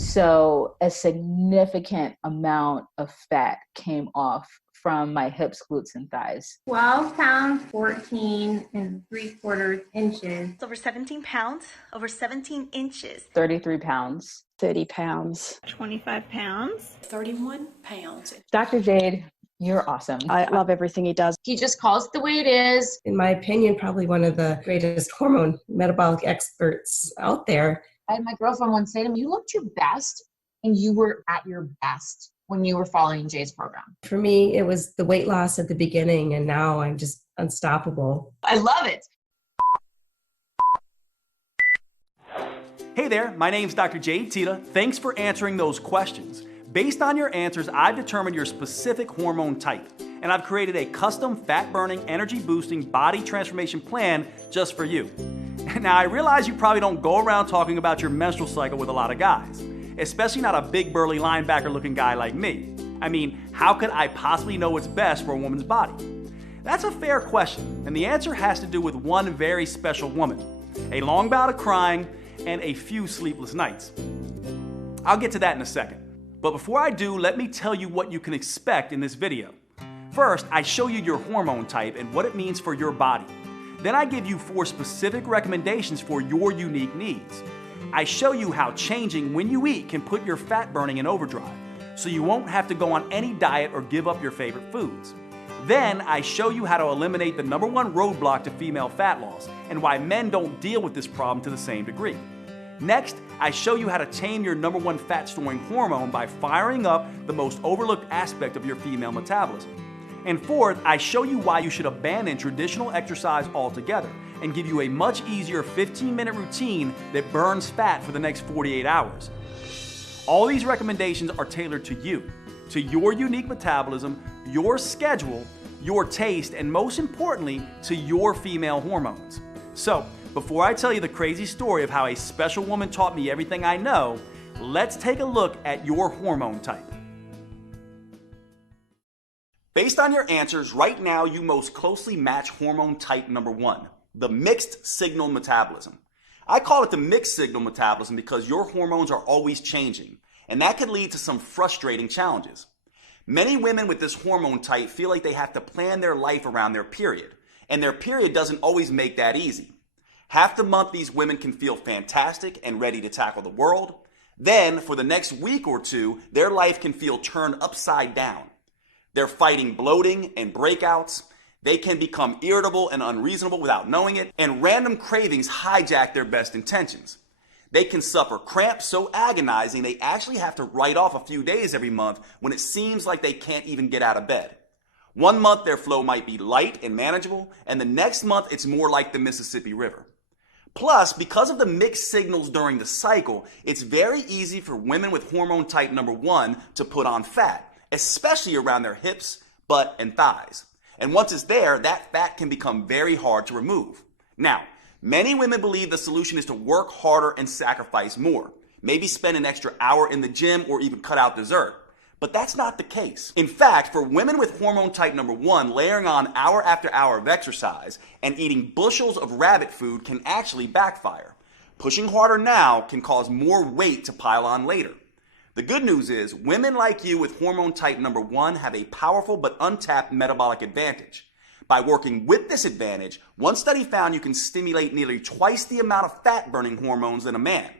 So a significant amount of fat came off from my hips, glutes, and thighs. 12 pounds, 14 and 3/4 inches. Over 17 pounds, over 17 inches. 33 pounds. 30 pounds. 25 pounds. 31 pounds. Dr. Jade, you're awesome. I love everything he does. He just calls it the way it is. In my opinion, probably one of the greatest hormone metabolic experts out there. I had my girlfriend once say to me, you looked your best and you were at your best when you were following Jay's program. For me, it was the weight loss at the beginning, and now I'm just unstoppable. I love it. Hey there, my name's Dr. Jade Tita. Thanks for answering those questions. Based on your answers, I've determined your specific hormone type, and I've created a custom fat-burning, energy-boosting body transformation plan just for you. Now, I realize you probably don't go around talking about your menstrual cycle with a lot of guys, especially not a big burly linebacker-looking guy like me. I mean, how could I possibly know what's best for a woman's body? That's a fair question, and the answer has to do with one very special woman, a long bout of crying, and a few sleepless nights. I'll get to that in a second. But before I do, let me tell you what you can expect in this video. First, I show you your hormone type and what it means for your body. Then I give you 4 specific recommendations for your unique needs. I show you how changing when you eat can put your fat burning in overdrive, so you won't have to go on any diet or give up your favorite foods. Then I show you how to eliminate the #1 roadblock to female fat loss and why men don't deal with this problem to the same degree. Next, I show you how to tame your #1 fat storing hormone by firing up the most overlooked aspect of your female metabolism. And fourth, I show you why you should abandon traditional exercise altogether and give you a much easier 15-minute routine that burns fat for the next 48 hours. All these recommendations are tailored to you, to your unique metabolism, your schedule, your taste, and most importantly, to your female hormones. So, before I tell you the crazy story of how a special woman taught me everything I know, let's take a look at your hormone type. Based on your answers, right now you most closely match hormone type #1, the mixed signal metabolism. I call it the mixed signal metabolism because your hormones are always changing, and that can lead to some frustrating challenges. Many women with this hormone type feel like they have to plan their life around their period, and their period doesn't always make that easy. Half the month these women can feel fantastic and ready to tackle the world. Then, for the next week or two, their life can feel turned upside down. They're fighting bloating and breakouts. They can become irritable and unreasonable without knowing it, and random cravings hijack their best intentions. They can suffer cramps so agonizing they actually have to write off a few days every month when it seems like they can't even get out of bed. One month their flow might be light and manageable, and the next month it's more like the Mississippi River. Plus, because of the mixed signals during the cycle, it's very easy for women with hormone type #1 to put on fat, especially around their hips, butt, and thighs. And once it's there, that fat can become very hard to remove. Now, many women believe the solution is to work harder and sacrifice more, maybe spend an extra hour in the gym or even cut out dessert. But that's not the case. In fact, for women with hormone type #1, layering on hour after hour of exercise and eating bushels of rabbit food can actually backfire. Pushing harder now can cause more weight to pile on later. The good news is, women like you with hormone type #1 have a powerful but untapped metabolic advantage. By working with this advantage, one study found you can stimulate nearly twice the amount of fat-burning hormones than a man.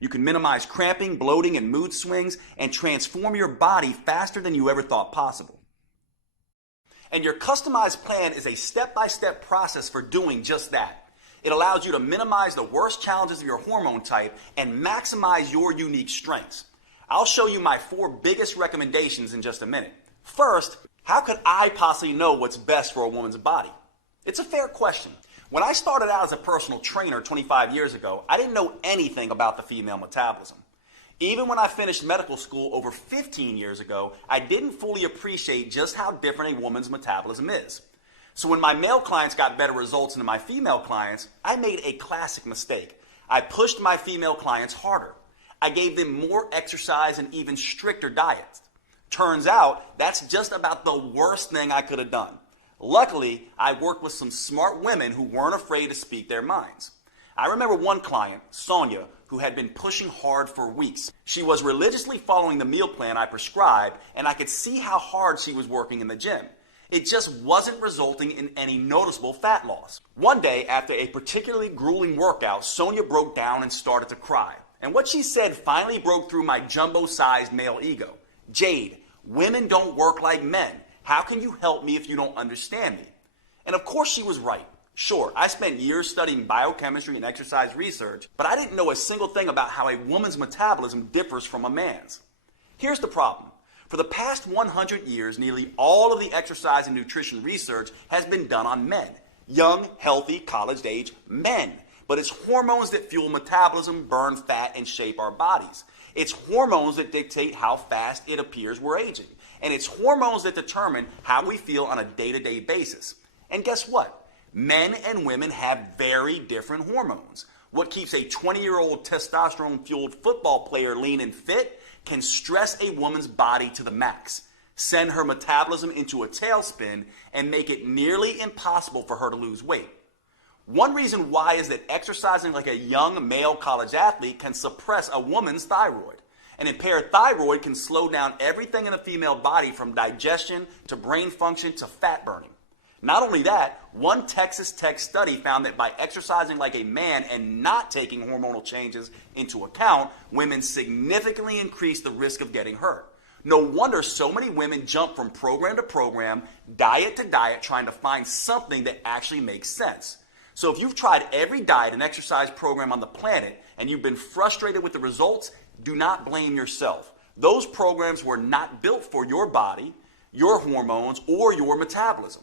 You can minimize cramping, bloating, and mood swings, and transform your body faster than you ever thought possible. And your customized plan is a step-by-step process for doing just that. It allows you to minimize the worst challenges of your hormone type and maximize your unique strengths. I'll show you my 4 biggest recommendations in just a minute. First, how could I possibly know what's best for a woman's body? It's a fair question. When I started out as a personal trainer 25 years ago, I didn't know anything about the female metabolism. Even when I finished medical school over 15 years ago, I didn't fully appreciate just how different a woman's metabolism is. So when my male clients got better results than my female clients, I made a classic mistake. I pushed my female clients harder. I gave them more exercise and even stricter diets. Turns out, that's just about the worst thing I could have done. Luckily, I worked with some smart women who weren't afraid to speak their minds. I remember one client, Sonia, who had been pushing hard for weeks. She was religiously following the meal plan I prescribed, and I could see how hard she was working in the gym. It just wasn't resulting in any noticeable fat loss. One day, after a particularly grueling workout, Sonia broke down and started to cry. And what she said finally broke through my jumbo-sized male ego. "Jade, women don't work like men. How can you help me if you don't understand me?" And of course she was right. Sure, I spent years studying biochemistry and exercise research, but I didn't know a single thing about how a woman's metabolism differs from a man's. Here's the problem. For the past 100 years, nearly all of the exercise and nutrition research has been done on men. Young, healthy, college-age men. But it's hormones that fuel metabolism, burn fat, and shape our bodies. It's hormones that dictate how fast it appears we're aging. And it's hormones that determine how we feel on a day-to-day basis. And guess what? Men and women have very different hormones. What keeps a 20-year-old testosterone-fueled football player lean and fit can stress a woman's body to the max, send her metabolism into a tailspin, and make it nearly impossible for her to lose weight. One reason why is that exercising like a young male college athlete can suppress a woman's thyroid. An impaired thyroid can slow down everything in the female body from digestion to brain function to fat burning. Not only that, one Texas Tech study found that by exercising like a man and not taking hormonal changes into account, women significantly increase the risk of getting hurt. No wonder so many women jump from program to program, diet to diet, trying to find something that actually makes sense. So if you've tried every diet and exercise program on the planet and you've been frustrated with the results, do not blame yourself. Those programs were not built for your body, your hormones, or your metabolism.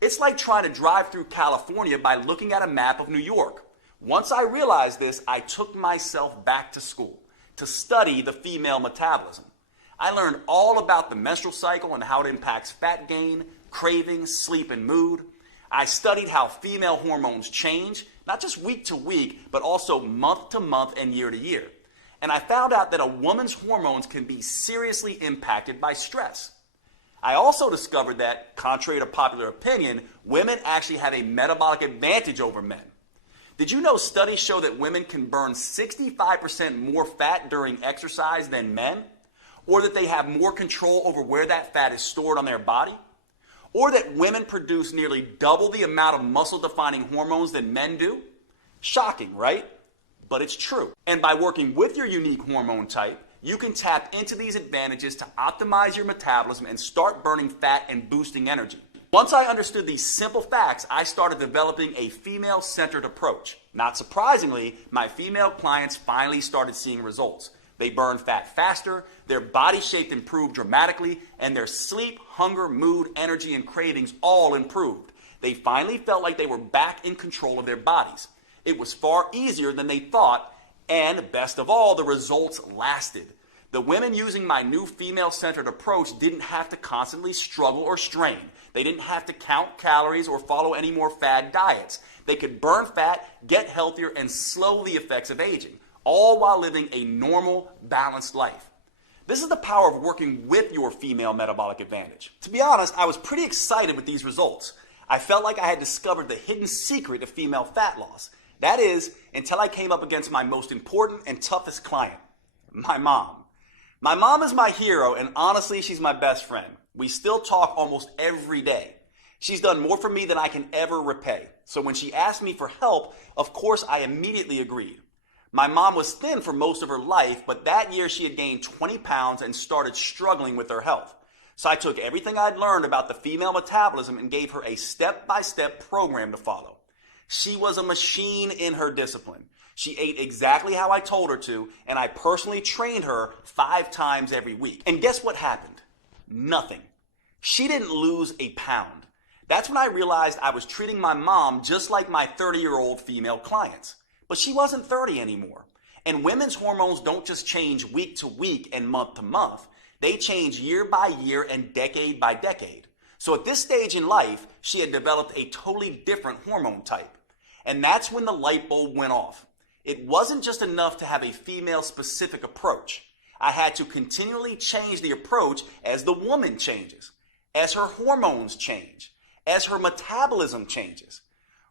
It's like trying to drive through California by looking at a map of New York. Once I realized this, I took myself back to school to study the female metabolism. I learned all about the menstrual cycle and how it impacts fat gain, cravings, sleep, and mood. I studied how female hormones change, not just week to week, but also month to month and year to year. And I found out that a woman's hormones can be seriously impacted by stress. I also discovered that, contrary to popular opinion, women actually have a metabolic advantage over men. Did you know studies show that women can burn 65% more fat during exercise than men? Or that they have more control over where that fat is stored on their body? Or that women produce nearly double the amount of muscle-defining hormones than men do? Shocking, right? But it's true. And by working with your unique hormone type, you can tap into these advantages to optimize your metabolism and start burning fat and boosting energy. Once I understood these simple facts, I started developing a female-centered approach. Not surprisingly, my female clients finally started seeing results. They burned fat faster, their body shape improved dramatically, and their sleep, hunger, mood, energy, and cravings all improved. They finally felt like they were back in control of their bodies. It was far easier than they thought, and best of all, the results lasted. The women using my new female-centered approach didn't have to constantly struggle or strain. They didn't have to count calories or follow any more fad diets. They could burn fat, get healthier, and slow the effects of aging, all while living a normal, balanced life. This is the power of working with your female metabolic advantage. To be honest, I was pretty excited with these results. I felt like I had discovered the hidden secret of female fat loss. That is, until I came up against my most important and toughest client, my mom. My mom is my hero, and honestly, she's my best friend. We still talk almost every day. She's done more for me than I can ever repay. So when she asked me for help, of course, I immediately agreed. My mom was thin for most of her life, but that year she had gained 20 pounds and started struggling with her health. So I took everything I'd learned about the female metabolism and gave her a step-by-step program to follow. She was a machine in her discipline. She ate exactly how I told her to, and I personally trained her 5 times every week. And guess what happened? Nothing. She didn't lose a pound. That's when I realized I was treating my mom just like my 30-year-old female clients. But she wasn't 30 anymore. And women's hormones don't just change week to week and month to month. They change year by year and decade by decade. So at this stage in life, she had developed a totally different hormone type. And that's when the light bulb went off. It wasn't just enough to have a female-specific approach. I had to continually change the approach as the woman changes, as her hormones change, as her metabolism changes.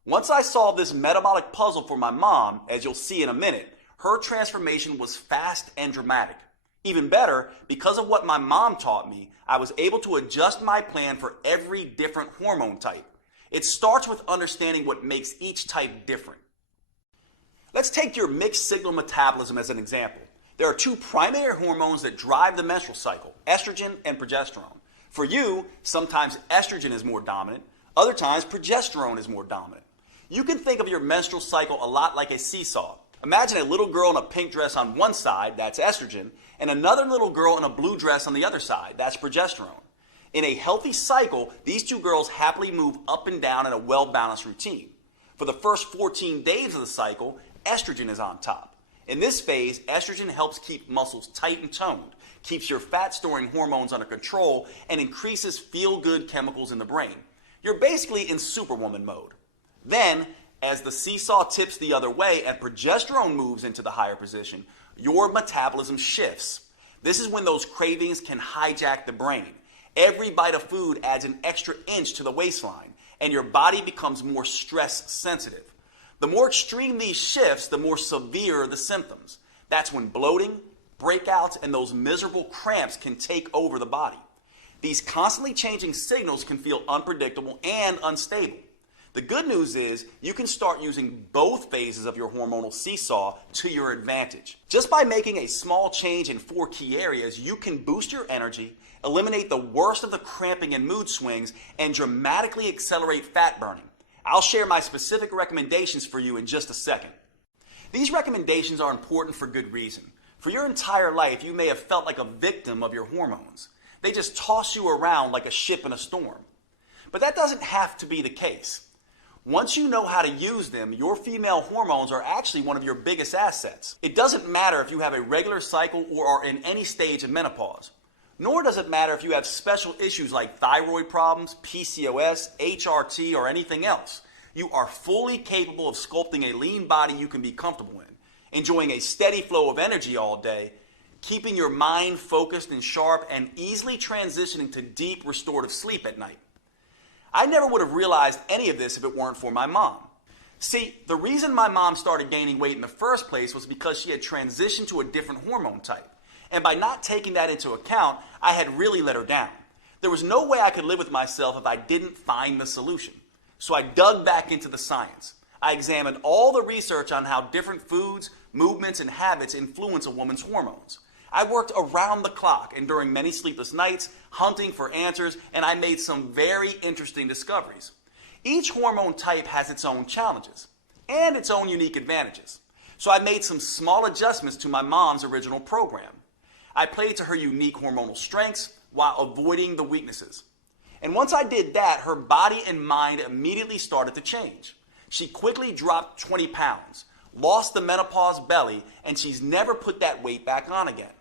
Once I solved this metabolic puzzle for my mom, as you'll see in a minute, Her transformation was fast and dramatic. Even better, because of what my mom taught me, I was able to adjust my plan for every different hormone type. It starts with understanding what makes each type different. Let's take your mixed signal metabolism as an example. There are two primary hormones that drive the menstrual cycle, estrogen and progesterone. For you, sometimes estrogen is more dominant, other times progesterone is more dominant. You can think of your menstrual cycle a lot like a seesaw. Imagine a little girl in a pink dress on one side, that's estrogen, and another little girl in a blue dress on the other side, that's progesterone. In a healthy cycle, these two girls happily move up and down in a well-balanced routine. For the first 14 days of the cycle, estrogen is on top. In this phase, estrogen helps keep muscles tight and toned, keeps your fat-storing hormones under control, and increases feel-good chemicals in the brain. You're basically in superwoman mode. Then, as the seesaw tips the other way and progesterone moves into the higher position, your metabolism shifts. This is when those cravings can hijack the brain. Every bite of food adds an extra inch to the waistline, and your body becomes more stress sensitive. The more extreme these shifts, the more severe the symptoms. That's when bloating, breakouts, and those miserable cramps can take over the body. These constantly changing signals can feel unpredictable and unstable. The good news is you can start using both phases of your hormonal seesaw to your advantage. Just by making a small change in 4 key areas, you can boost your energy, eliminate the worst of the cramping and mood swings, and dramatically accelerate fat burning. I'll share my specific recommendations for you in just a second. These recommendations are important for good reason. For your entire life, you may have felt like a victim of your hormones. They just toss you around like a ship in a storm. But that doesn't have to be the case. Once you know how to use them, your female hormones are actually one of your biggest assets. It doesn't matter if you have a regular cycle or are in any stage of menopause. Nor does it matter if you have special issues like thyroid problems, PCOS, HRT, or anything else. You are fully capable of sculpting a lean body you can be comfortable in, enjoying a steady flow of energy all day, keeping your mind focused and sharp, and easily transitioning to deep restorative sleep at night. I never would have realized any of this if it weren't for my mom. See, the reason my mom started gaining weight in the first place was because she had transitioned to a different hormone type. And by not taking that into account, I had really let her down. There was no way I could live with myself if I didn't find the solution. So I dug back into the science. I examined all the research on how different foods, movements, and habits influence a woman's hormones. I worked around the clock and during many sleepless nights, hunting for answers, and I made some very interesting discoveries. Each hormone type has its own challenges and its own unique advantages. So I made some small adjustments to my mom's original program. I played to her unique hormonal strengths while avoiding the weaknesses. And once I did that, her body and mind immediately started to change. She quickly dropped 20 pounds, lost the menopause belly, and she's never put that weight back on again.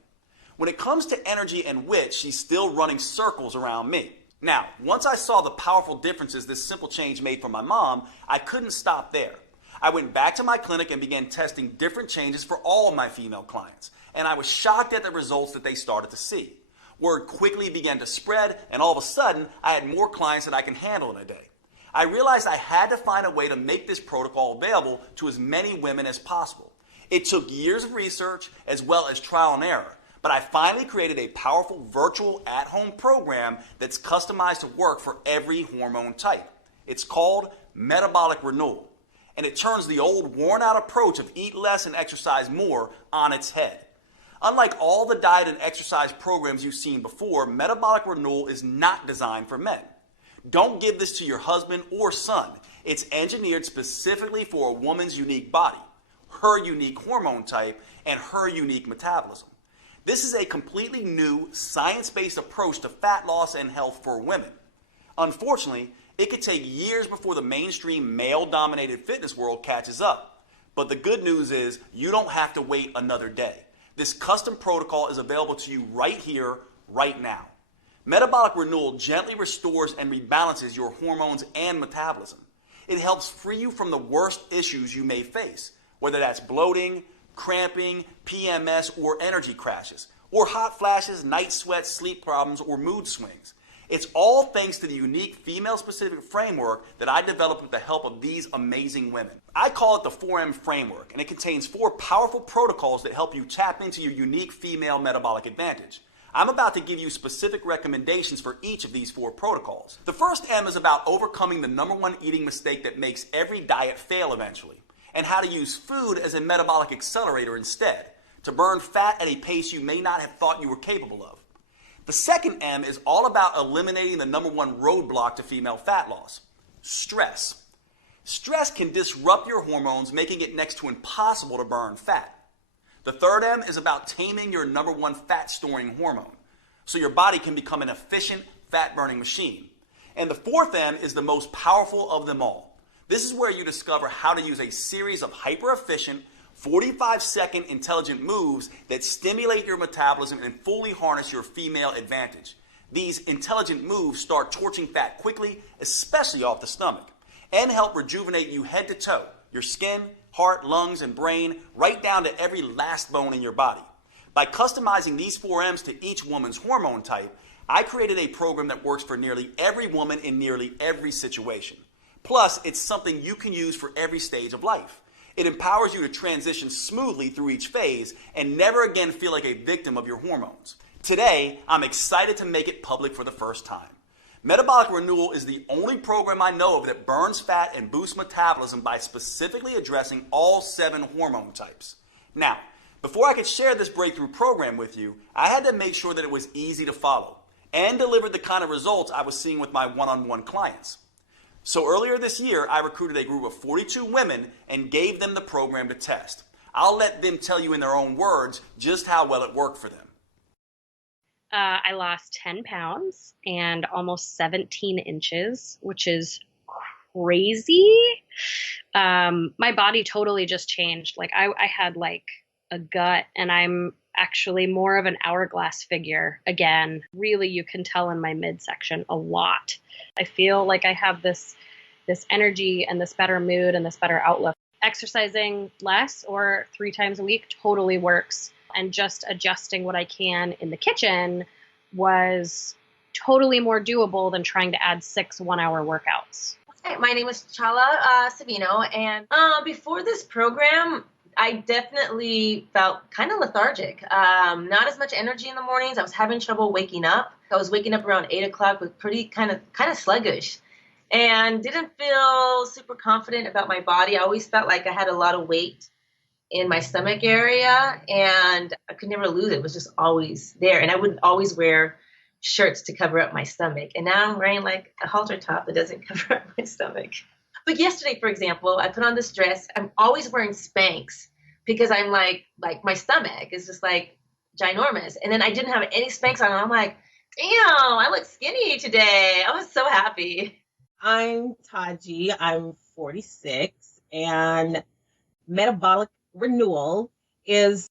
When it comes to energy and wit, she's still running circles around me. Now, once I saw the powerful differences this simple change made for my mom, I couldn't stop there. I went back to my clinic and began testing different changes for all of my female clients, and I was shocked at the results that they started to see. Word quickly began to spread, and all of a sudden, I had more clients than I can handle in a day. I realized I had to find a way to make this protocol available to as many women as possible. It took years of research as well as trial and error, but I finally created a powerful virtual at-home program that's customized to work for every hormone type. It's called Metabolic Renewal, and it turns the old worn-out approach of eat less and exercise more on its head. Unlike all the diet and exercise programs you've seen before, Metabolic Renewal is not designed for men. Don't give this to your husband or son. It's engineered specifically for a woman's unique body, her unique hormone type, and her unique metabolism. This is a completely new, science-based approach to fat loss and health for women. Unfortunately, it could take years before the mainstream male-dominated fitness world catches up. But the good news is you don't have to wait another day. This custom protocol is available to you right here, right now. Metabolic Renewal gently restores and rebalances your hormones and metabolism. It helps free you from the worst issues you may face, whether that's bloating, cramping, PMS, or energy crashes, or hot flashes, night sweats, sleep problems, or mood swings. It's all thanks to the unique female-specific framework that I developed with the help of these amazing women. I call it the 4M framework, and it contains 4 powerful protocols that help you tap into your unique female metabolic advantage. I'm about to give you specific recommendations for each of these 4 protocols. The first M is about overcoming the #1 eating mistake that makes every diet fail eventually, and how to use food as a metabolic accelerator instead, to burn fat at a pace you may not have thought you were capable of. The second M is all about eliminating the #1 roadblock to female fat loss: stress. Stress can disrupt your hormones, making it next to impossible to burn fat. The third M is about taming your #1 fat-storing hormone, so your body can become an efficient fat-burning machine. And the fourth M is the most powerful of them all. This is where you discover how to use a series of hyper-efficient, 45-second intelligent moves that stimulate your metabolism and fully harness your female advantage. These intelligent moves start torching fat quickly, especially off the stomach, and help rejuvenate you head to toe, your skin, heart, lungs, and brain, right down to every last bone in your body. By customizing these 4 M's to each woman's hormone type, I created a program that works for nearly every woman in nearly every situation. Plus, it's something you can use for every stage of life. It empowers you to transition smoothly through each phase and never again feel like a victim of your hormones. Today, I'm excited to make it public for the first time. Metabolic Renewal is the only program I know of that burns fat and boosts metabolism by specifically addressing all 7 hormone types. Now, before I could share this breakthrough program with you, I had to make sure that it was easy to follow and delivered the kind of results I was seeing with my one-on-one clients. So earlier this year, I recruited a group of 42 women and gave them the program to test. I'll let them tell you in their own words just how well it worked for them. I lost 10 pounds and almost 17 inches, which is crazy. My body totally just changed. Like I had like a gut, and I'm actually more of an hourglass figure again. Really, you can tell in my midsection a lot. I feel like I have this energy and this better mood and this better outlook. Exercising less or 3 times a week totally works. And just adjusting what I can in the kitchen was totally more doable than trying to add 6 one-hour workouts. Hi, my name is Chala Savino, and before this program, I definitely felt kind of lethargic. Not as much energy in the mornings. I was having trouble waking up. I was waking up around 8 o'clock with pretty kind of sluggish, and didn't feel super confident about my body. I always felt like I had a lot of weight in my stomach area, and I could never lose it. It was just always there, and I would always wear shirts to cover up my stomach. And now I'm wearing like a halter top that doesn't cover up my stomach. But yesterday, for example, I put on this dress. I'm always wearing Spanx because I'm like my stomach is just like ginormous. And then I didn't have any Spanx on. And I'm like, damn, I look skinny today. I was so happy. I'm Taji. I'm 46, and Metabolic Renewal is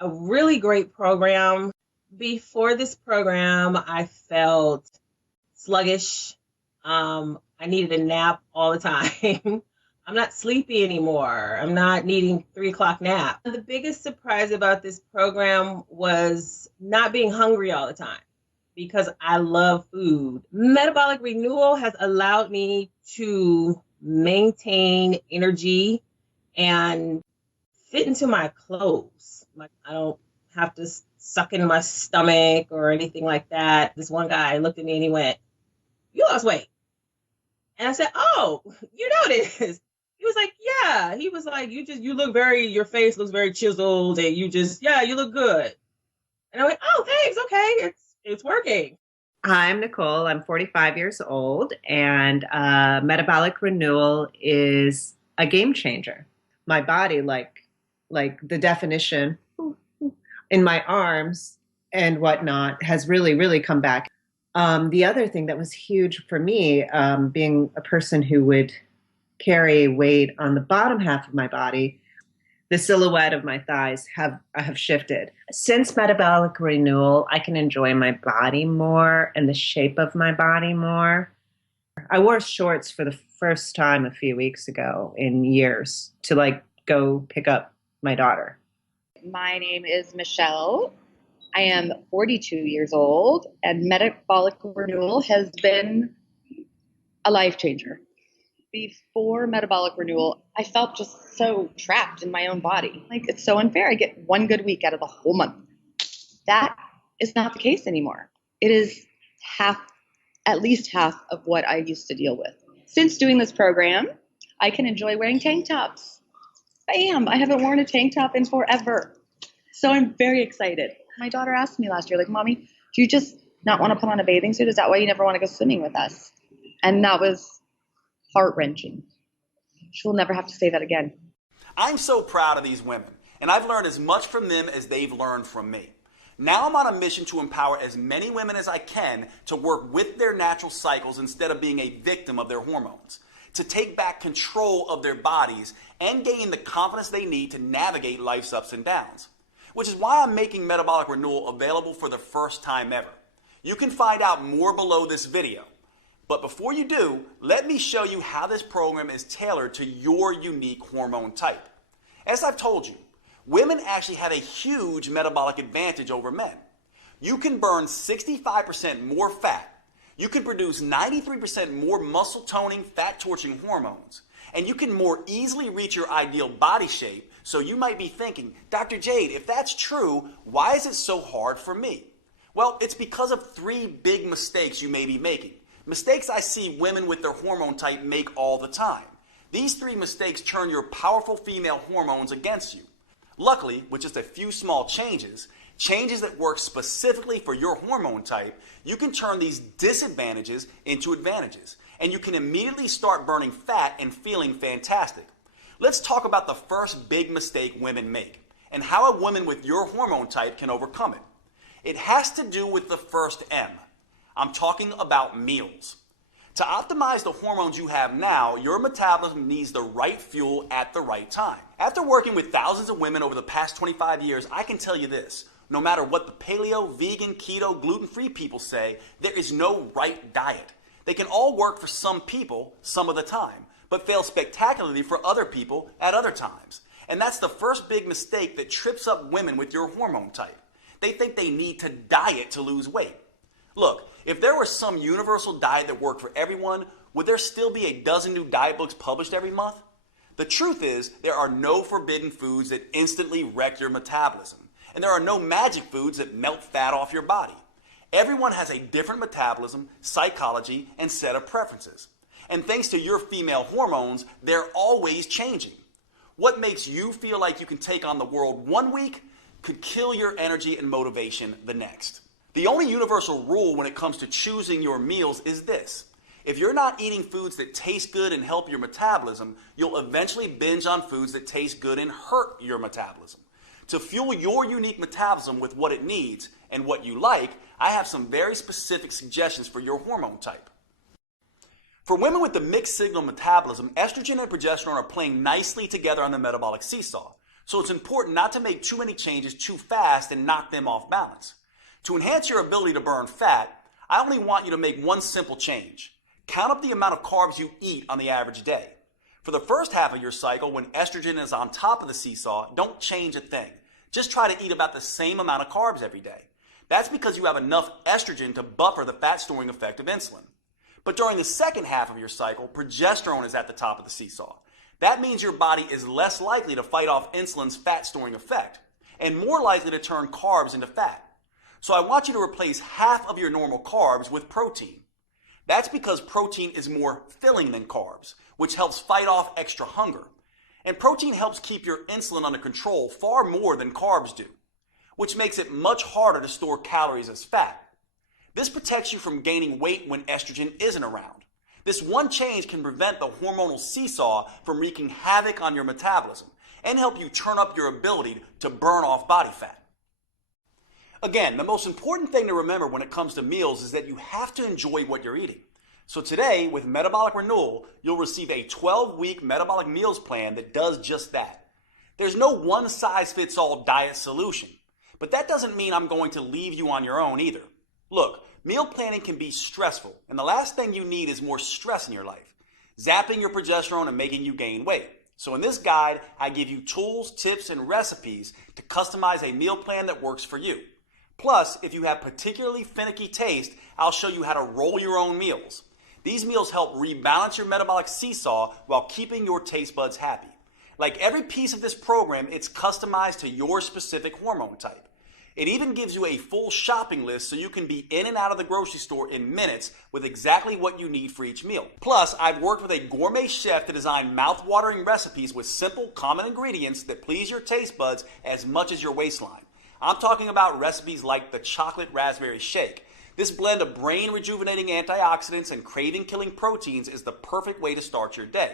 a really great program. Before this program, I felt sluggish. I needed a nap all the time. I'm not sleepy anymore. I'm not needing 3 o'clock nap. The biggest surprise about this program was not being hungry all the time, because I love food. Metabolic Renewal has allowed me to maintain energy and fit into my clothes. Like I don't have to suck in my stomach or anything like that. This one guy looked at me and he went, "You lost weight." And I said, "Oh, you noticed?" He was like, "Yeah." He was like, you look your face looks very chiseled, and you look good." And I went, "Oh, thanks. Okay. It's working." Hi, I'm Nicole. I'm 45 years old, and Metabolic Renewal is a game changer. My body, like the definition in my arms and whatnot, has really, really come back. The other thing that was huge for me, being a person who would carry weight on the bottom half of my body, the silhouette of my thighs have shifted. Since Metabolic Renewal, I can enjoy my body more and the shape of my body more. I wore shorts for the first time a few weeks ago in years to go pick up my daughter. My name is Michelle. I am 42 years old, and metabolic renewal has been a life changer. Before metabolic renewal, I felt just so trapped in my own body. Like, it's so unfair. I get one good week out of the whole month. That is not the case anymore. It is at least half of what I used to deal with. Since doing this program, I can enjoy wearing tank tops. Bam! I haven't worn a tank top in forever. So I'm very excited. My daughter asked me last year, like, Mommy, do you just not want to put on a bathing suit? Is that why you never want to go swimming with us? And that was heart-wrenching. She'll never have to say that again. I'm so proud of these women, and I've learned as much from them as they've learned from me. Now I'm on a mission to empower as many women as I can to work with their natural cycles instead of being a victim of their hormones, to take back control of their bodies and gain the confidence they need to navigate life's ups and downs. Which is why I'm making Metabolic Renewal available for the first time ever. You can find out more below this video. But before you do, let me show you how this program is tailored to your unique hormone type. As I've told you, women actually have a huge metabolic advantage over men. You can burn 65% more fat. You can produce 93% more muscle toning, fat torching hormones. And you can more easily reach your ideal body shape. So you might be thinking, Dr. Jade, if that's true, why is it so hard for me? Well, it's because of 3 big mistakes you may be making. Mistakes I see women with their hormone type make all the time. These 3 mistakes turn your powerful female hormones against you. Luckily, with just a few small changes that work specifically for your hormone type, you can turn these disadvantages into advantages. And you can immediately start burning fat and feeling fantastic. Let's talk about the first big mistake women make and how a woman with your hormone type can overcome it. It has to do with the first M. I'm talking about meals. To optimize the hormones you have now, your metabolism needs the right fuel at the right time. After working with thousands of women over the past 25 years, I can tell you this. No matter what the paleo, vegan, keto, gluten-free people say, there is no right diet. They can all work for some people some of the time, but fail spectacularly for other people at other times. And that's the first big mistake that trips up women with your hormone type. They think they need to diet to lose weight. Look, if there was some universal diet that worked for everyone, would there still be a dozen new diet books published every month? The truth is, there are no forbidden foods that instantly wreck your metabolism. And there are no magic foods that melt fat off your body. Everyone has a different metabolism, psychology, and set of preferences. And thanks to your female hormones, they're always changing. What makes you feel like you can take on the world one week could kill your energy and motivation the next. The only universal rule when it comes to choosing your meals is this. If you're not eating foods that taste good and help your metabolism, you'll eventually binge on foods that taste good and hurt your metabolism. To fuel your unique metabolism with what it needs and what you like, I have some very specific suggestions for your hormone type. For women with the mixed signal metabolism, estrogen and progesterone are playing nicely together on the metabolic seesaw. So it's important not to make too many changes too fast and knock them off balance. To enhance your ability to burn fat, I only want you to make one simple change. Count up the amount of carbs you eat on the average day. For the first half of your cycle, when estrogen is on top of the seesaw, don't change a thing. Just try to eat about the same amount of carbs every day. That's because you have enough estrogen to buffer the fat-storing effect of insulin. But during the second half of your cycle, progesterone is at the top of the seesaw. That means your body is less likely to fight off insulin's fat-storing effect and more likely to turn carbs into fat. So I want you to replace half of your normal carbs with protein. That's because protein is more filling than carbs, which helps fight off extra hunger. And protein helps keep your insulin under control far more than carbs do, which makes it much harder to store calories as fat. This protects you from gaining weight when estrogen isn't around. This one change can prevent the hormonal seesaw from wreaking havoc on your metabolism and help you turn up your ability to burn off body fat. Again, the most important thing to remember when it comes to meals is that you have to enjoy what you're eating. So today, with Metabolic Renewal, you'll receive a 12-week metabolic meals plan that does just that. There's no one-size-fits-all diet solution, but that doesn't mean I'm going to leave you on your own either. Look, meal planning can be stressful, and the last thing you need is more stress in your life, zapping your progesterone and making you gain weight. So in this guide, I give you tools, tips, and recipes to customize a meal plan that works for you. Plus, if you have particularly finicky taste, I'll show you how to roll your own meals. These meals help rebalance your metabolic seesaw while keeping your taste buds happy. Like every piece of this program, it's customized to your specific hormone type. It even gives you a full shopping list so you can be in and out of the grocery store in minutes with exactly what you need for each meal. Plus, I've worked with a gourmet chef to design mouth-watering recipes with simple, common ingredients that please your taste buds as much as your waistline. I'm talking about recipes like the chocolate raspberry shake. This blend of brain-rejuvenating antioxidants and craving-killing proteins is the perfect way to start your day.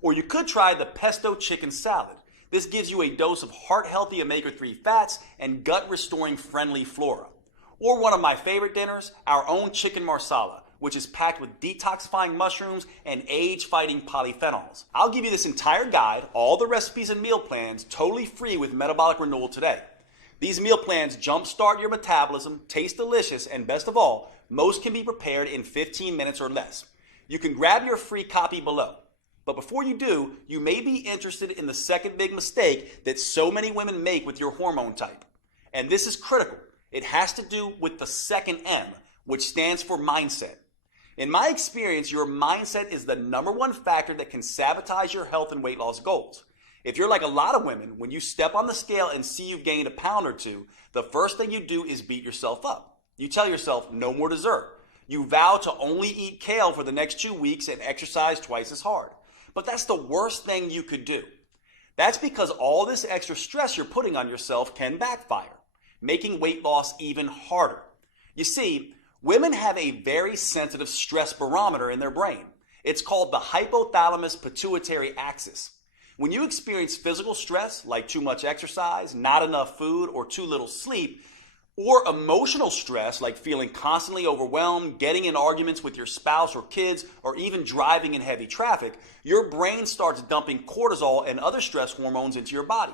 Or you could try the pesto chicken salad. This gives you a dose of heart-healthy omega-3 fats and gut-restoring friendly flora. Or one of my favorite dinners, our own chicken marsala, which is packed with detoxifying mushrooms and age-fighting polyphenols. I'll give you this entire guide, all the recipes and meal plans, totally free with Metabolic Renewal today. These meal plans jumpstart your metabolism, taste delicious, and best of all, most can be prepared in 15 minutes or less. You can grab your free copy below. But before you do, you may be interested in the second big mistake that so many women make with your hormone type. And this is critical. It has to do with the second M, which stands for mindset. In my experience, your mindset is the #1 factor that can sabotage your health and weight loss goals. If you're like a lot of women, when you step on the scale and see you've gained a pound or two, the first thing you do is beat yourself up. You tell yourself, no more dessert. You vow to only eat kale for the next 2 weeks and exercise twice as hard. But that's the worst thing you could do. That's because all this extra stress you're putting on yourself can backfire, making weight loss even harder. You see, women have a very sensitive stress barometer in their brain. It's called the hypothalamus pituitary axis. When you experience physical stress, like too much exercise, not enough food, or too little sleep, or emotional stress, like feeling constantly overwhelmed, getting in arguments with your spouse or kids, or even driving in heavy traffic, your brain starts dumping cortisol and other stress hormones into your body.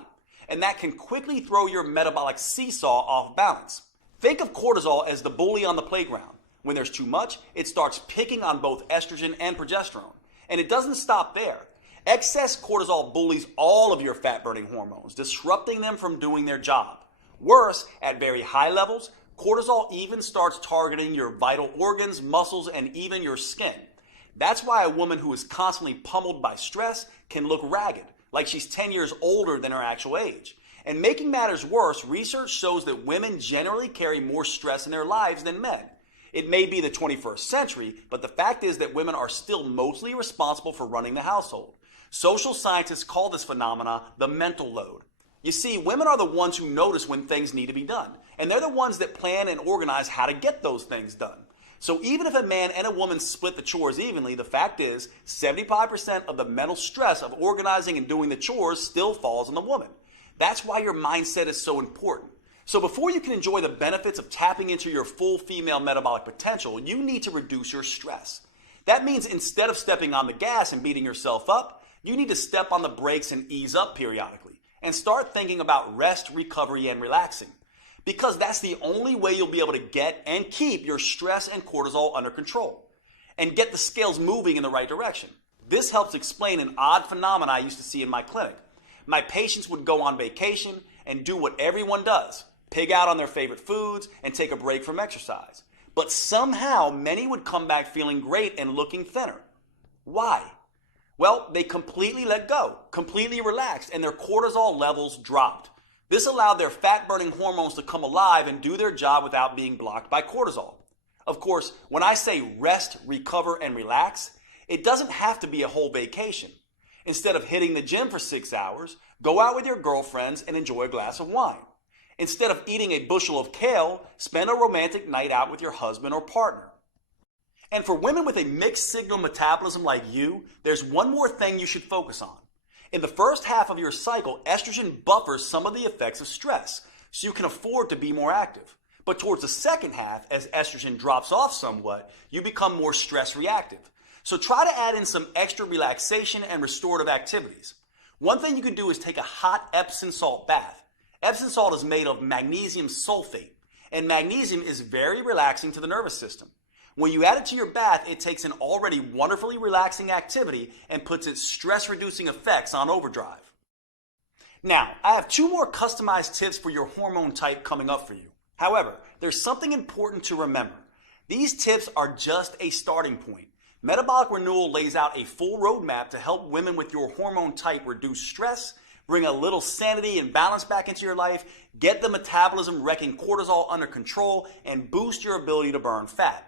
And that can quickly throw your metabolic seesaw off balance. Think of cortisol as the bully on the playground. When there's too much, it starts picking on both estrogen and progesterone. And it doesn't stop there. Excess cortisol bullies all of your fat-burning hormones, disrupting them from doing their job. Worse, at very high levels, cortisol even starts targeting your vital organs, muscles, and even your skin. That's why a woman who is constantly pummeled by stress can look ragged, like she's 10 years older than her actual age. And making matters worse, research shows that women generally carry more stress in their lives than men. It may be the 21st century, but the fact is that women are still mostly responsible for running the household. Social scientists call this phenomena the mental load. You see, women are the ones who notice when things need to be done, and they're the ones that plan and organize how to get those things done. So even if a man and a woman split the chores evenly, the fact is 75% of the mental stress of organizing and doing the chores still falls on the woman. That's why your mindset is so important. So before you can enjoy the benefits of tapping into your full female metabolic potential, you need to reduce your stress. That means instead of stepping on the gas and beating yourself up, you need to step on the brakes and ease up periodically. And start thinking about rest, recovery, and relaxing. Because that's the only way you'll be able to get and keep your stress and cortisol under control. And get the scales moving in the right direction. This helps explain an odd phenomenon I used to see in my clinic. My patients would go on vacation and do what everyone does. Pig out on their favorite foods and take a break from exercise. But somehow, many would come back feeling great and looking thinner. Why? Well, they completely let go, completely relaxed, and their cortisol levels dropped. This allowed their fat-burning hormones to come alive and do their job without being blocked by cortisol. Of course, when I say rest, recover, and relax, it doesn't have to be a whole vacation. Instead of hitting the gym for 6 hours, go out with your girlfriends and enjoy a glass of wine. Instead of eating a bushel of kale, spend a romantic night out with your husband or partner. And for women with a mixed signal metabolism like you, there's one more thing you should focus on. In the first half of your cycle, estrogen buffers some of the effects of stress, so you can afford to be more active. But towards the second half, as estrogen drops off somewhat, you become more stress reactive. So try to add in some extra relaxation and restorative activities. One thing you can do is take a hot Epsom salt bath. Epsom salt is made of magnesium sulfate, and magnesium is very relaxing to the nervous system. When you add it to your bath, it takes an already wonderfully relaxing activity and puts its stress-reducing effects on overdrive. Now, I have 2 more customized tips for your hormone type coming up for you. However, there's something important to remember. These tips are just a starting point. Metabolic Renewal lays out a full roadmap to help women with your hormone type reduce stress, bring a little sanity and balance back into your life, get the metabolism wrecking cortisol under control, and boost your ability to burn fat.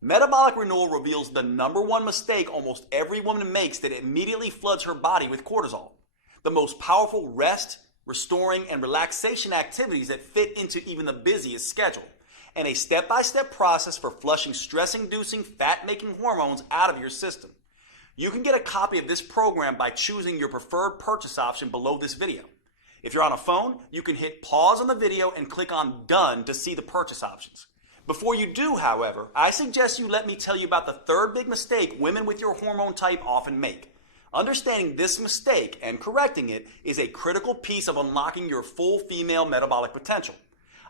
Metabolic Renewal reveals the number one mistake almost every woman makes that immediately floods her body with cortisol. The most powerful rest, restoring, and relaxation activities that fit into even the busiest schedule. And a step-by-step process for flushing stress-inducing, fat-making hormones out of your system. You can get a copy of this program by choosing your preferred purchase option below this video. If you're on a phone, you can hit pause on the video and click on Done to see the purchase options. Before you do, however, I suggest you let me tell you about the third big mistake women with your hormone type often make. Understanding this mistake and correcting it is a critical piece of unlocking your full female metabolic potential.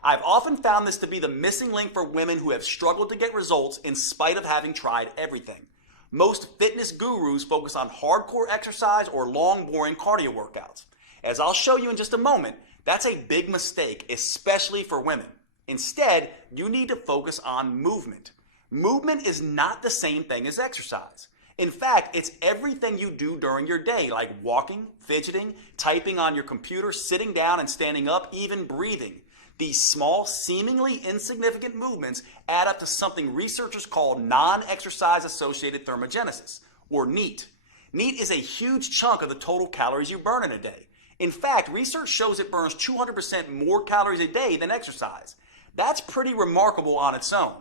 I've often found this to be the missing link for women who have struggled to get results in spite of having tried everything. Most fitness gurus focus on hardcore exercise or long, boring cardio workouts. As I'll show you in just a moment, that's a big mistake, especially for women. Instead, you need to focus on movement. Movement is not the same thing as exercise. In fact, it's everything you do during your day, like walking, fidgeting, typing on your computer, sitting down and standing up, even breathing. These small, seemingly insignificant movements add up to something researchers call non-exercise associated thermogenesis, or NEAT. NEAT is a huge chunk of the total calories you burn in a day. In fact, research shows it burns 200% more calories a day than exercise. That's pretty remarkable on its own.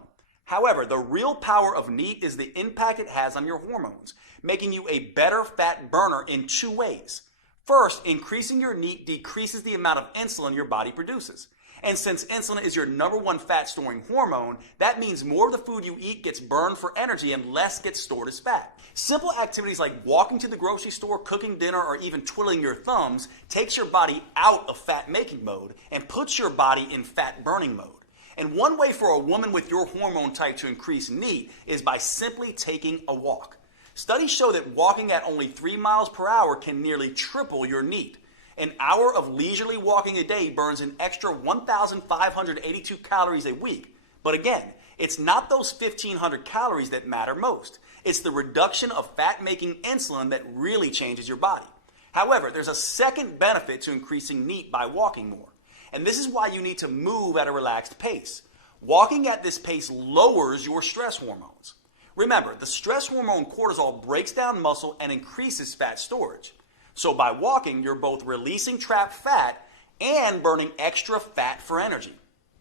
However, the real power of NEAT is the impact it has on your hormones, making you a better fat burner in two ways. First, increasing your NEAT decreases the amount of insulin your body produces. And since insulin is your number one fat-storing hormone, that means more of the food you eat gets burned for energy and less gets stored as fat. Simple activities like walking to the grocery store, cooking dinner, or even twiddling your thumbs takes your body out of fat-making mode and puts your body in fat-burning mode. And one way for a woman with your hormone type to increase NEAT is by simply taking a walk. Studies show that walking at only 3 miles per hour can nearly triple your NEAT. An hour of leisurely walking a day burns an extra 1,582 calories a week. But again, it's not those 1,500 calories that matter most. It's the reduction of fat-making insulin that really changes your body. However, there's a second benefit to increasing NEAT by walking more. And this is why you need to move at a relaxed pace. Walking at this pace lowers your stress hormones. Remember, the stress hormone cortisol breaks down muscle and increases fat storage. So by walking, you're both releasing trapped fat and burning extra fat for energy.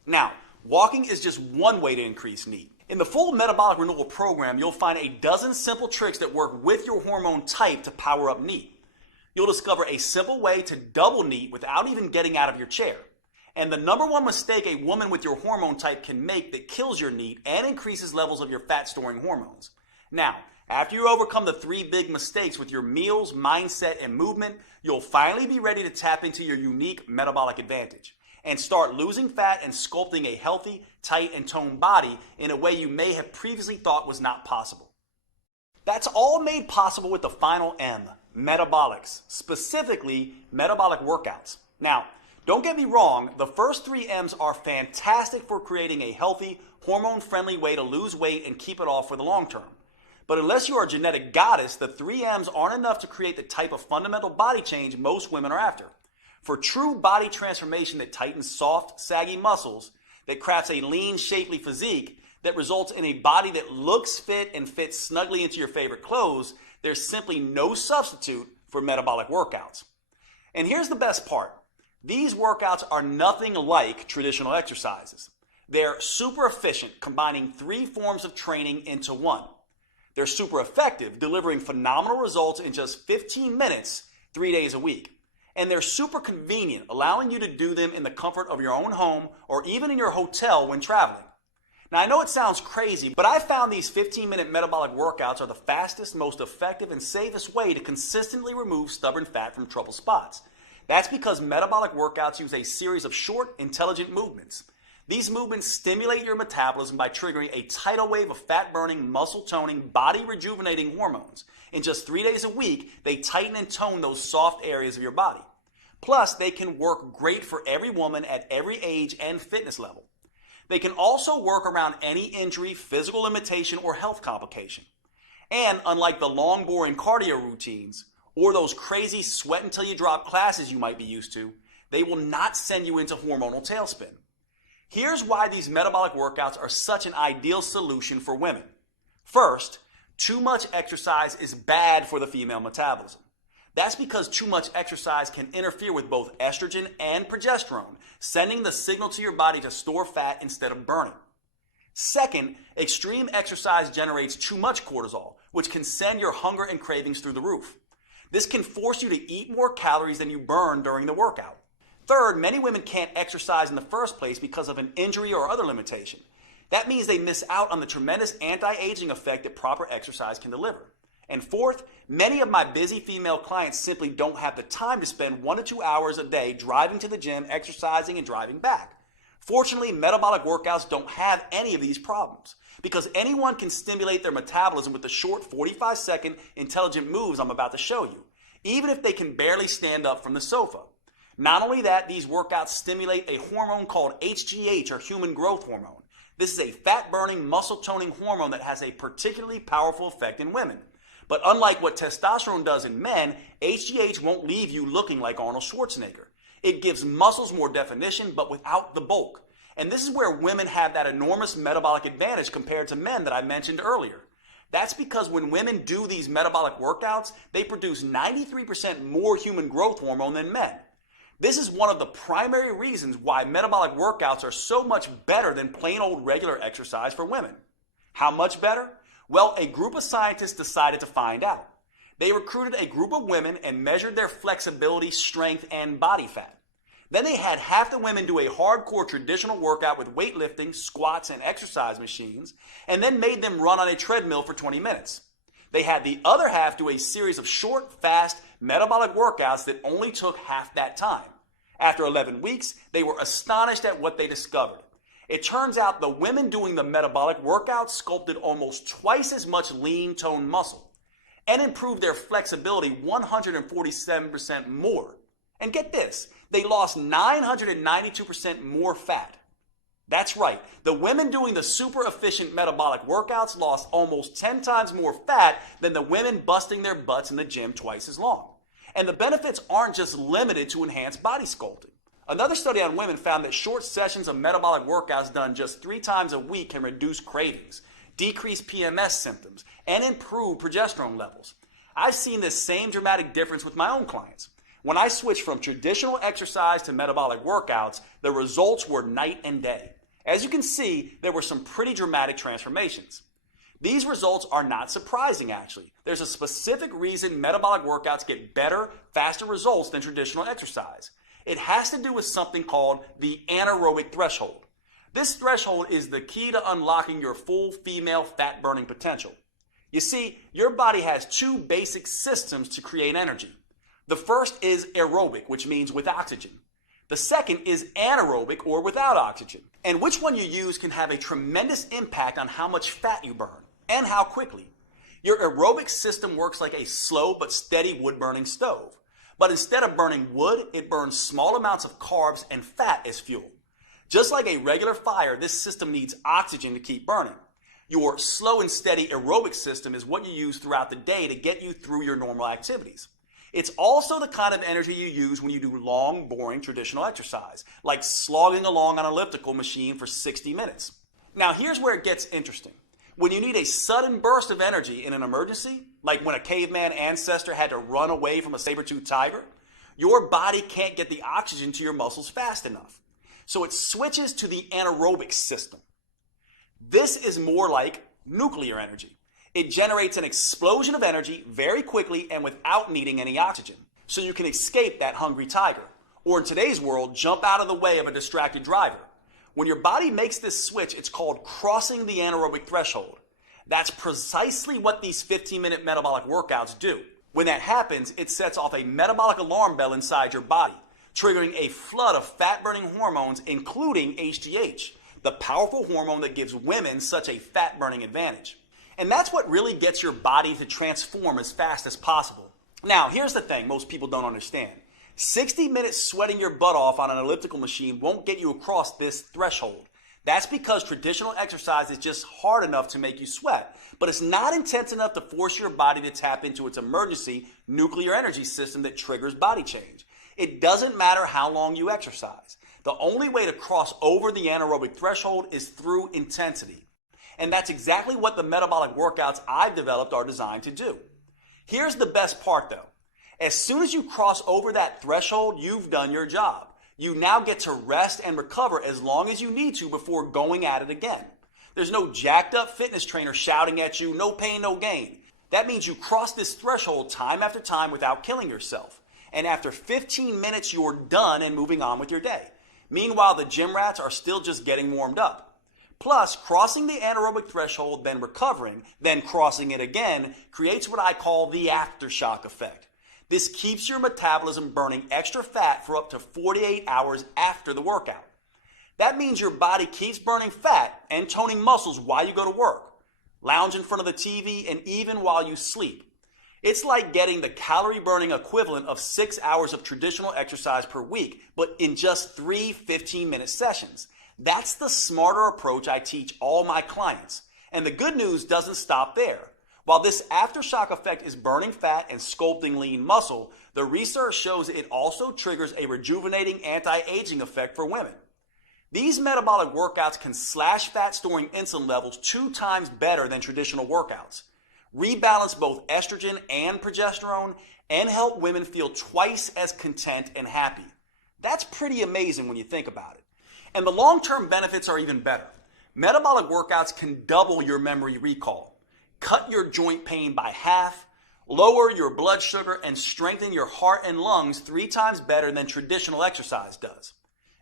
Now, walking is just one way to increase NEAT. In the full Metabolic Renewal program, you'll find a dozen simple tricks that work with your hormone type to power up NEAT. You'll discover a simple way to double NEAT without even getting out of your chair. And the number one mistake a woman with your hormone type can make that kills your NEAT and increases levels of your fat-storing hormones. Now, after you overcome the 3 big mistakes with your meals, mindset, and movement, you'll finally be ready to tap into your unique metabolic advantage and start losing fat and sculpting a healthy, tight, and toned body in a way you may have previously thought was not possible. That's all made possible with the final M, metabolics, specifically metabolic workouts. Now, don't get me wrong, the first 3 M's are fantastic for creating a healthy, hormone-friendly way to lose weight and keep it off for the long term. But unless you are a genetic goddess, the 3 M's aren't enough to create the type of fundamental body change most women are after. For true body transformation that tightens soft, saggy muscles, that crafts a lean, shapely physique, that results in a body that looks fit and fits snugly into your favorite clothes, there's simply no substitute for metabolic workouts. And here's the best part. These workouts are nothing like traditional exercises. They're super efficient, combining 3 forms of training into one. They're super effective, delivering phenomenal results in just 15 minutes, 3 days a week. And they're super convenient, allowing you to do them in the comfort of your own home or even in your hotel when traveling. Now, I know it sounds crazy, but I found these 15-minute metabolic workouts are the fastest, most effective, and safest way to consistently remove stubborn fat from trouble spots. That's because metabolic workouts use a series of short, intelligent movements. These movements stimulate your metabolism by triggering a tidal wave of fat-burning, muscle-toning, body-rejuvenating hormones. In just 3 days a week, they tighten and tone those soft areas of your body. Plus, they can work great for every woman at every age and fitness level. They can also work around any injury, physical limitation, or health complication. And unlike the long, boring cardio routines, or those crazy sweat until you drop classes you might be used to, they will not send you into hormonal tailspin. Here's why these metabolic workouts are such an ideal solution for women. First, too much exercise is bad for the female metabolism. That's because too much exercise can interfere with both estrogen and progesterone, sending the signal to your body to store fat instead of burning. Second, extreme exercise generates too much cortisol, which can send your hunger and cravings through the roof. This can force you to eat more calories than you burn during the workout. Third, many women can't exercise in the first place because of an injury or other limitation. That means they miss out on the tremendous anti-aging effect that proper exercise can deliver. And fourth, many of my busy female clients simply don't have the time to spend 1 to 2 hours a day driving to the gym, exercising, and driving back. Fortunately, metabolic workouts don't have any of these problems because anyone can stimulate their metabolism with the short 45-second intelligent moves I'm about to show you, even if they can barely stand up from the sofa. Not only that, these workouts stimulate a hormone called HGH, or human growth hormone. This is a fat-burning, muscle-toning hormone that has a particularly powerful effect in women. But unlike what testosterone does in men, HGH won't leave you looking like Arnold Schwarzenegger. It gives muscles more definition, but without the bulk. And this is where women have that enormous metabolic advantage compared to men that I mentioned earlier. That's because when women do these metabolic workouts, they produce 93% more human growth hormone than men. This is one of the primary reasons why metabolic workouts are so much better than plain old regular exercise for women. How much better? Well, a group of scientists decided to find out. They recruited a group of women and measured their flexibility, strength, and body fat. Then they had half the women do a hardcore traditional workout with weightlifting, squats, and exercise machines, and then made them run on a treadmill for 20 minutes. They had the other half do a series of short, fast, metabolic workouts that only took half that time. After 11 weeks, they were astonished at what they discovered. It turns out the women doing the metabolic workouts sculpted almost twice as much lean toned muscle and improved their flexibility 147% more. And get this, they lost 992% more fat. That's right, the women doing the super efficient metabolic workouts lost almost 10 times more fat than the women busting their butts in the gym twice as long. And the benefits aren't just limited to enhanced body sculpting. Another study on women found that short sessions of metabolic workouts done just 3 times a week can reduce cravings, decrease PMS symptoms, and improve progesterone levels. I've seen this same dramatic difference with my own clients. When I switched from traditional exercise to metabolic workouts, the results were night and day. As you can see, there were some pretty dramatic transformations. These results are not surprising, actually. There's a specific reason metabolic workouts get better, faster results than traditional exercise. It has to do with something called the anaerobic threshold. This threshold is the key to unlocking your full female fat-burning potential. You see, your body has 2 basic systems to create energy. The first is aerobic, which means with oxygen. The second is anaerobic, or without oxygen. And which one you use can have a tremendous impact on how much fat you burn, and how quickly. Your aerobic system works like a slow but steady wood-burning stove. But instead of burning wood, it burns small amounts of carbs and fat as fuel. Just like a regular fire, this system needs oxygen to keep burning. Your slow and steady aerobic system is what you use throughout the day to get you through your normal activities. It's also the kind of energy you use when you do long, boring traditional exercise, like slogging along on an elliptical machine for 60 minutes. Now here's where it gets interesting. When you need a sudden burst of energy in an emergency, like when a caveman ancestor had to run away from a saber-toothed tiger, your body can't get the oxygen to your muscles fast enough. So it switches to the anaerobic system. This is more like nuclear energy. It generates an explosion of energy very quickly and without needing any oxygen. So you can escape that hungry tiger, or in today's world, jump out of the way of a distracted driver. When your body makes this switch, it's called crossing the anaerobic threshold. That's precisely what these 15-minute metabolic workouts do. When that happens, it sets off a metabolic alarm bell inside your body, triggering a flood of fat-burning hormones, including HGH, the powerful hormone that gives women such a fat-burning advantage. And that's what really gets your body to transform as fast as possible. Now, here's the thing most people don't understand. 60 minutes sweating your butt off on an elliptical machine won't get you across this threshold. That's because traditional exercise is just hard enough to make you sweat, but it's not intense enough to force your body to tap into its emergency nuclear energy system that triggers body change. It doesn't matter how long you exercise. The only way to cross over the anaerobic threshold is through intensity. And that's exactly what the metabolic workouts I've developed are designed to do. Here's the best part though. As soon as you cross over that threshold, you've done your job. You now get to rest and recover as long as you need to before going at it again. There's no jacked up fitness trainer shouting at you, no pain, no gain. That means you cross this threshold time after time without killing yourself. And after 15 minutes, you're done and moving on with your day. Meanwhile, the gym rats are still just getting warmed up. Plus, crossing the anaerobic threshold, then recovering, then crossing it again, creates what I call the aftershock effect. This keeps your metabolism burning extra fat for up to 48 hours after the workout. That means your body keeps burning fat and toning muscles while you go to work, lounge in front of the TV, and even while you sleep. It's like getting the calorie burning equivalent of 6 hours of traditional exercise per week, but in just 3 15-minute sessions. That's the smarter approach I teach all my clients. And the good news doesn't stop there. While this aftershock effect is burning fat and sculpting lean muscle, the research shows it also triggers a rejuvenating anti-aging effect for women. These metabolic workouts can slash fat storing insulin levels 2 times better than traditional workouts, rebalance both estrogen and progesterone, and help women feel twice as content and happy. That's pretty amazing when you think about it. And the long-term benefits are even better. Metabolic workouts can double your memory recall, cut your joint pain by half, lower your blood sugar, and strengthen your heart and lungs 3 times better than traditional exercise does.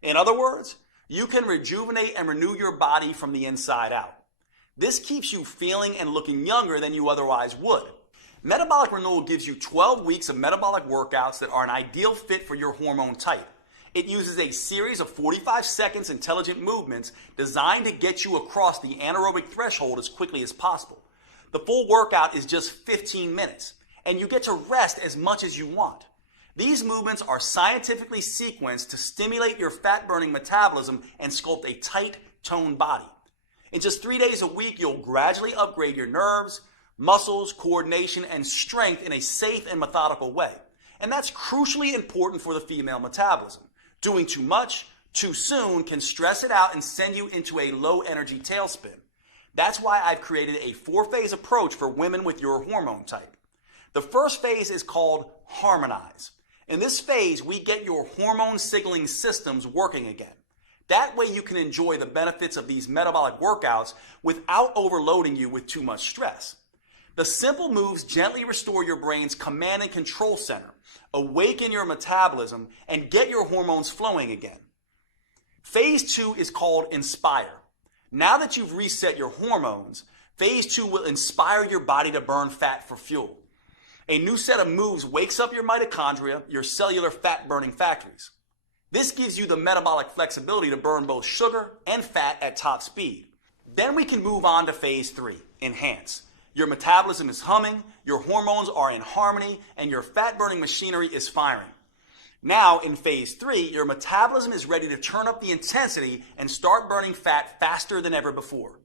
In other words, you can rejuvenate and renew your body from the inside out. This keeps you feeling and looking younger than you otherwise would. Metabolic Renewal gives you 12 weeks of metabolic workouts that are an ideal fit for your hormone type. It uses a series of 45 seconds intelligent movements designed to get you across the anaerobic threshold as quickly as possible. The full workout is just 15 minutes, and you get to rest as much as you want. These movements are scientifically sequenced to stimulate your fat-burning metabolism and sculpt a tight, toned body. In just 3 days a week, you'll gradually upgrade your nerves, muscles, coordination, and strength in a safe and methodical way. And that's crucially important for the female metabolism. Doing too much, too soon can stress it out and send you into a low-energy tailspin. That's why I've created a 4-phase approach for women with your hormone type. The first phase is called Harmonize. In this phase, we get your hormone signaling systems working again. That way you can enjoy the benefits of these metabolic workouts without overloading you with too much stress. The simple moves gently restore your brain's command and control center, awaken your metabolism, and get your hormones flowing again. Phase 2 is called Inspire. Now that you've reset your hormones, phase 2 will inspire your body to burn fat for fuel. A new set of moves wakes up your mitochondria, your cellular fat-burning factories. This gives you the metabolic flexibility to burn both sugar and fat at top speed. Then we can move on to phase 3, Enhance. Your metabolism is humming, your hormones are in harmony, and your fat-burning machinery is firing. Now, in phase 3, your metabolism is ready to turn up the intensity and start burning fat faster than ever before.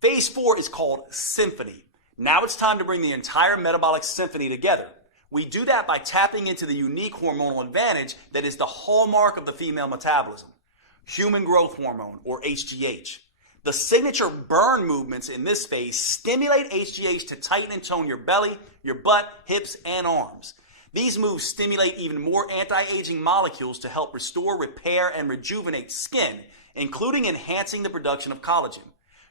Phase 4 is called Symphony. Now it's time to bring the entire metabolic symphony together. We do that by tapping into the unique hormonal advantage that is the hallmark of the female metabolism, human growth hormone, or HGH. The signature burn movements in this phase stimulate HGH to tighten and tone your belly, your butt, hips, and arms. These moves stimulate even more anti-aging molecules to help restore, repair, and rejuvenate skin, including enhancing the production of collagen.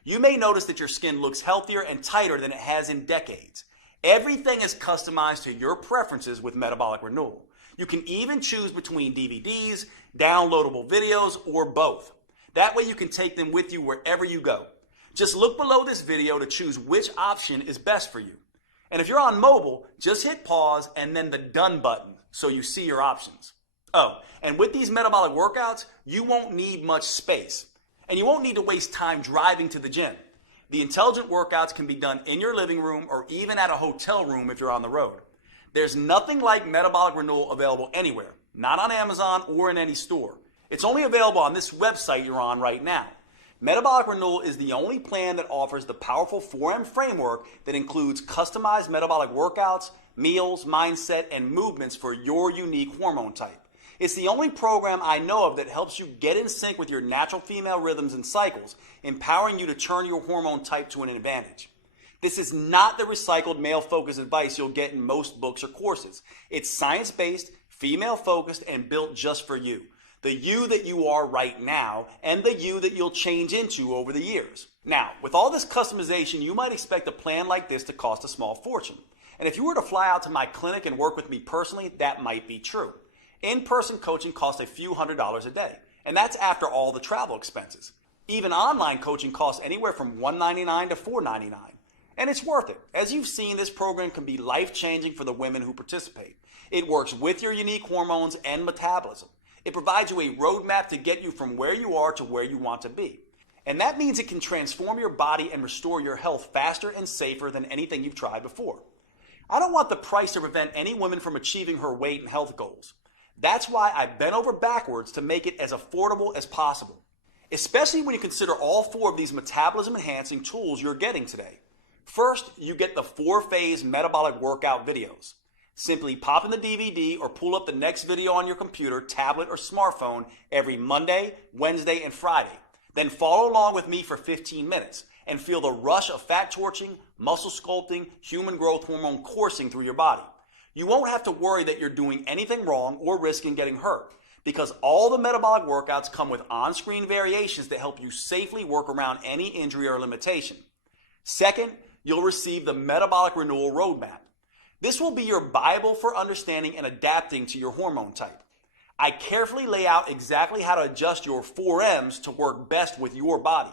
You may notice that your skin looks healthier and tighter than it has in decades. Everything is customized to your preferences with Metabolic Renewal. You can even choose between DVDs, downloadable videos, or both. That way you can take them with you wherever you go. Just look below this video to choose which option is best for you. And if you're on mobile, just hit pause and then the done button so you see your options. Oh, and with these metabolic workouts, you won't need much space. And you won't need to waste time driving to the gym. The intelligent workouts can be done in your living room or even at a hotel room if you're on the road. There's nothing like Metabolic Renewal available anywhere, not on Amazon or in any store. It's only available on this website you're on right now. Metabolic Renewal is the only plan that offers the powerful 4M framework that includes customized metabolic workouts, meals, mindset, and movements for your unique hormone type. It's the only program I know of that helps you get in sync with your natural female rhythms and cycles, empowering you to turn your hormone type to an advantage. This is not the recycled male-focused advice you'll get in most books or courses. It's science-based, female-focused, and built just for you. The you that you are right now, and the you that you'll change into over the years. Now, with all this customization, you might expect a plan like this to cost a small fortune. And if you were to fly out to my clinic and work with me personally, that might be true. In-person coaching costs a few $100s a day, and that's after all the travel expenses. Even online coaching costs anywhere from $199 to $499. And it's worth it. As you've seen, this program can be life-changing for the women who participate. It works with your unique hormones and metabolism. It provides you a roadmap to get you from where you are to where you want to be. And that means it can transform your body and restore your health faster and safer than anything you've tried before. I don't want the price to prevent any woman from achieving her weight and health goals. That's why I bent over backwards to make it as affordable as possible, especially when you consider all 4 of these metabolism-enhancing tools you're getting today. First, you get the 4-phase metabolic workout videos. Simply pop in the DVD or pull up the next video on your computer, tablet, or smartphone every Monday, Wednesday, and Friday. Then follow along with me for 15 minutes and feel the rush of fat torching, muscle sculpting, human growth hormone coursing through your body. You won't have to worry that you're doing anything wrong or risking getting hurt, because all the metabolic workouts come with on-screen variations that help you safely work around any injury or limitation. Second, you'll receive the Metabolic Renewal Roadmap. This will be your Bible for understanding and adapting to your hormone type. I carefully lay out exactly how to adjust your 4Ms to work best with your body.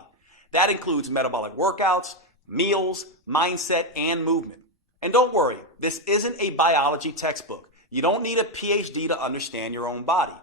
That includes metabolic workouts, meals, mindset, and movement. And don't worry, this isn't a biology textbook. You don't need a PhD to understand your own body.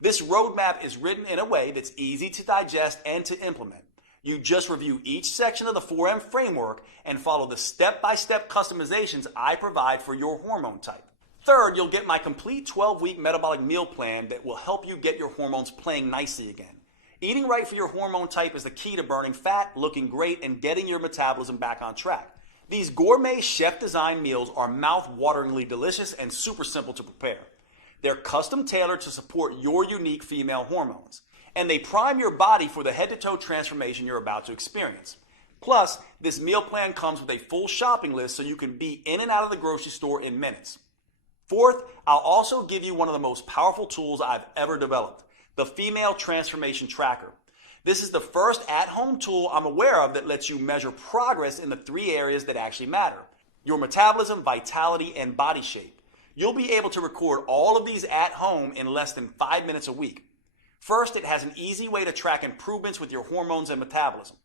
This roadmap is written in a way that's easy to digest and to implement. You just review each section of the 4M framework and follow the step-by-step customizations I provide for your hormone type. Third, you'll get my complete 12-week metabolic meal plan that will help you get your hormones playing nicely again. Eating right for your hormone type is the key to burning fat, looking great, and getting your metabolism back on track. These gourmet chef-designed meals are mouth-wateringly delicious and super simple to prepare. They're custom-tailored to support your unique female hormones, and they prime your body for the head-to-toe transformation you're about to experience. Plus, this meal plan comes with a full shopping list so you can be in and out of the grocery store in minutes. Fourth, I'll also give you one of the most powerful tools I've ever developed, the Female Transformation Tracker. This is the first at-home tool I'm aware of that lets you measure progress in the 3 areas that actually matter: your metabolism, vitality, and body shape. You'll be able to record all of these at home in less than 5 minutes a week. First, it has an easy way to track improvements with your hormones and metabolism.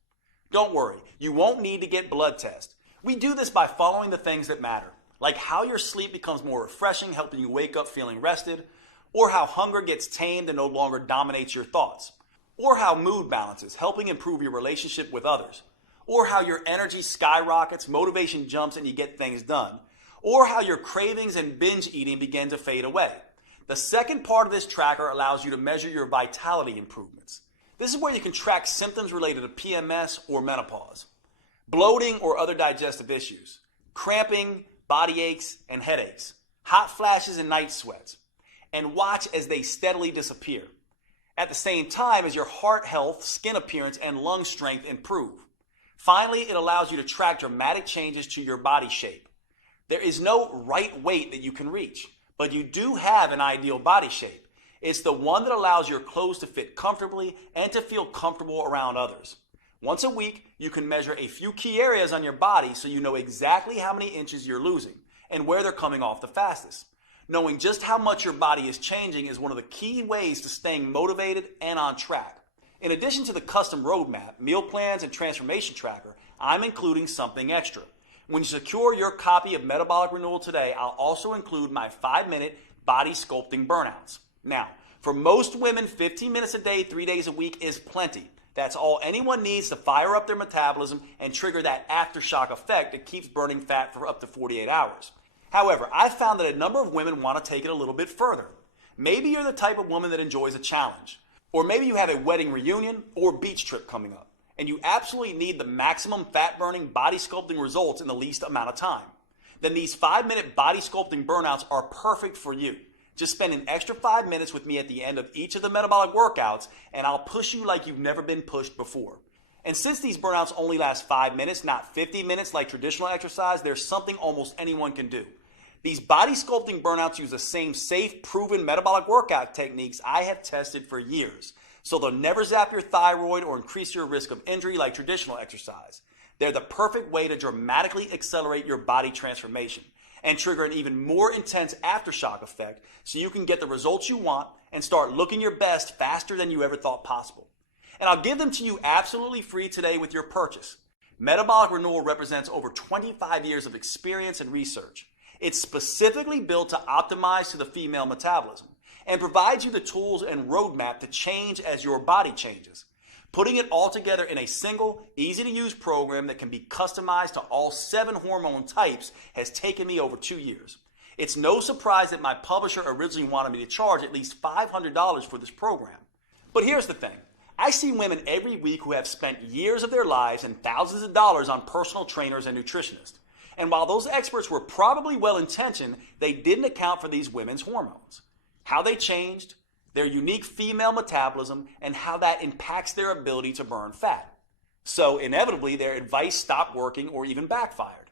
Don't worry, you won't need to get blood tests. We do this by following the things that matter, like how your sleep becomes more refreshing, helping you wake up feeling rested, or how hunger gets tamed and no longer dominates your thoughts, or how mood balances, helping improve your relationship with others, or how your energy skyrockets, motivation jumps, and you get things done, or how your cravings and binge eating begin to fade away. The second part of this tracker allows you to measure your vitality improvements. This is where you can track symptoms related to PMS or menopause, bloating or other digestive issues, cramping, body aches and headaches, hot flashes and night sweats, and watch as they steadily disappear. At the same time as your heart health, skin appearance, and lung strength improve. Finally, it allows you to track dramatic changes to your body shape. There is no right weight that you can reach, but you do have an ideal body shape. It's the one that allows your clothes to fit comfortably and to feel comfortable around others. Once a week, you can measure a few key areas on your body so you know exactly how many inches you're losing and where they're coming off the fastest. Knowing just how much your body is changing is one of the key ways to staying motivated and on track. In addition to the custom roadmap, meal plans, and transformation tracker, I'm including something extra. When you secure your copy of Metabolic Renewal today, I'll also include my 5-minute body sculpting burnouts. Now, for most women, 15 minutes a day, 3 days a week is plenty. That's all anyone needs to fire up their metabolism and trigger that aftershock effect that keeps burning fat for up to 48 hours. However, I've found that a number of women want to take it a little bit further. Maybe you're the type of woman that enjoys a challenge. Or maybe you have a wedding reunion or beach trip coming up. and you absolutely need the maximum fat-burning body sculpting results in the least amount of time, then these 5-minute body sculpting burnouts are perfect for you. Just spend an extra 5 minutes with me at the end of each of the metabolic workouts, and I'll push you like you've never been pushed before. And since these burnouts only last 5 minutes, not 50 minutes like traditional exercise, there's something almost anyone can do. These body sculpting burnouts use the same safe, proven metabolic workout techniques I have tested for years. So they'll never zap your thyroid or increase your risk of injury like traditional exercise. They're the perfect way to dramatically accelerate your body transformation and trigger an even more intense aftershock effect so you can get the results you want and start looking your best faster than you ever thought possible. And I'll give them to you absolutely free today with your purchase. Metabolic Renewal represents over 25 years of experience and research. It's specifically built to optimize to the female metabolism and provides you the tools and roadmap to change as your body changes. Putting it all together in a single, easy-to-use program that can be customized to all 7 hormone types has taken me over 2 years. It's no surprise that my publisher originally wanted me to charge at least $500 for this program. But here's the thing. I see women every week who have spent years of their lives and thousands of dollars on personal trainers and nutritionists. And while those experts were probably well-intentioned, they didn't account for these women's hormones, how they changed, their unique female metabolism, and how that impacts their ability to burn fat. So inevitably, their advice stopped working or even backfired.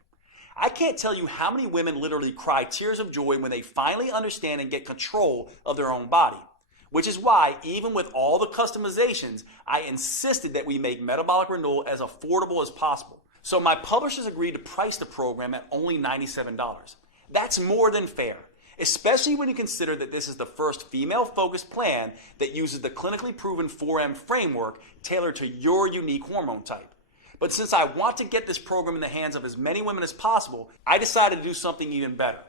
I can't tell you how many women literally cry tears of joy when they finally understand and get control of their own body. Which is why, even with all the customizations, I insisted that we make Metabolic Renewal as affordable as possible. So my publishers agreed to price the program at only $97. That's more than fair, especially when you consider that this is the first female-focused plan that uses the clinically proven 4M framework tailored to your unique hormone type. But since I want to get this program in the hands of as many women as possible, I decided to do something even better.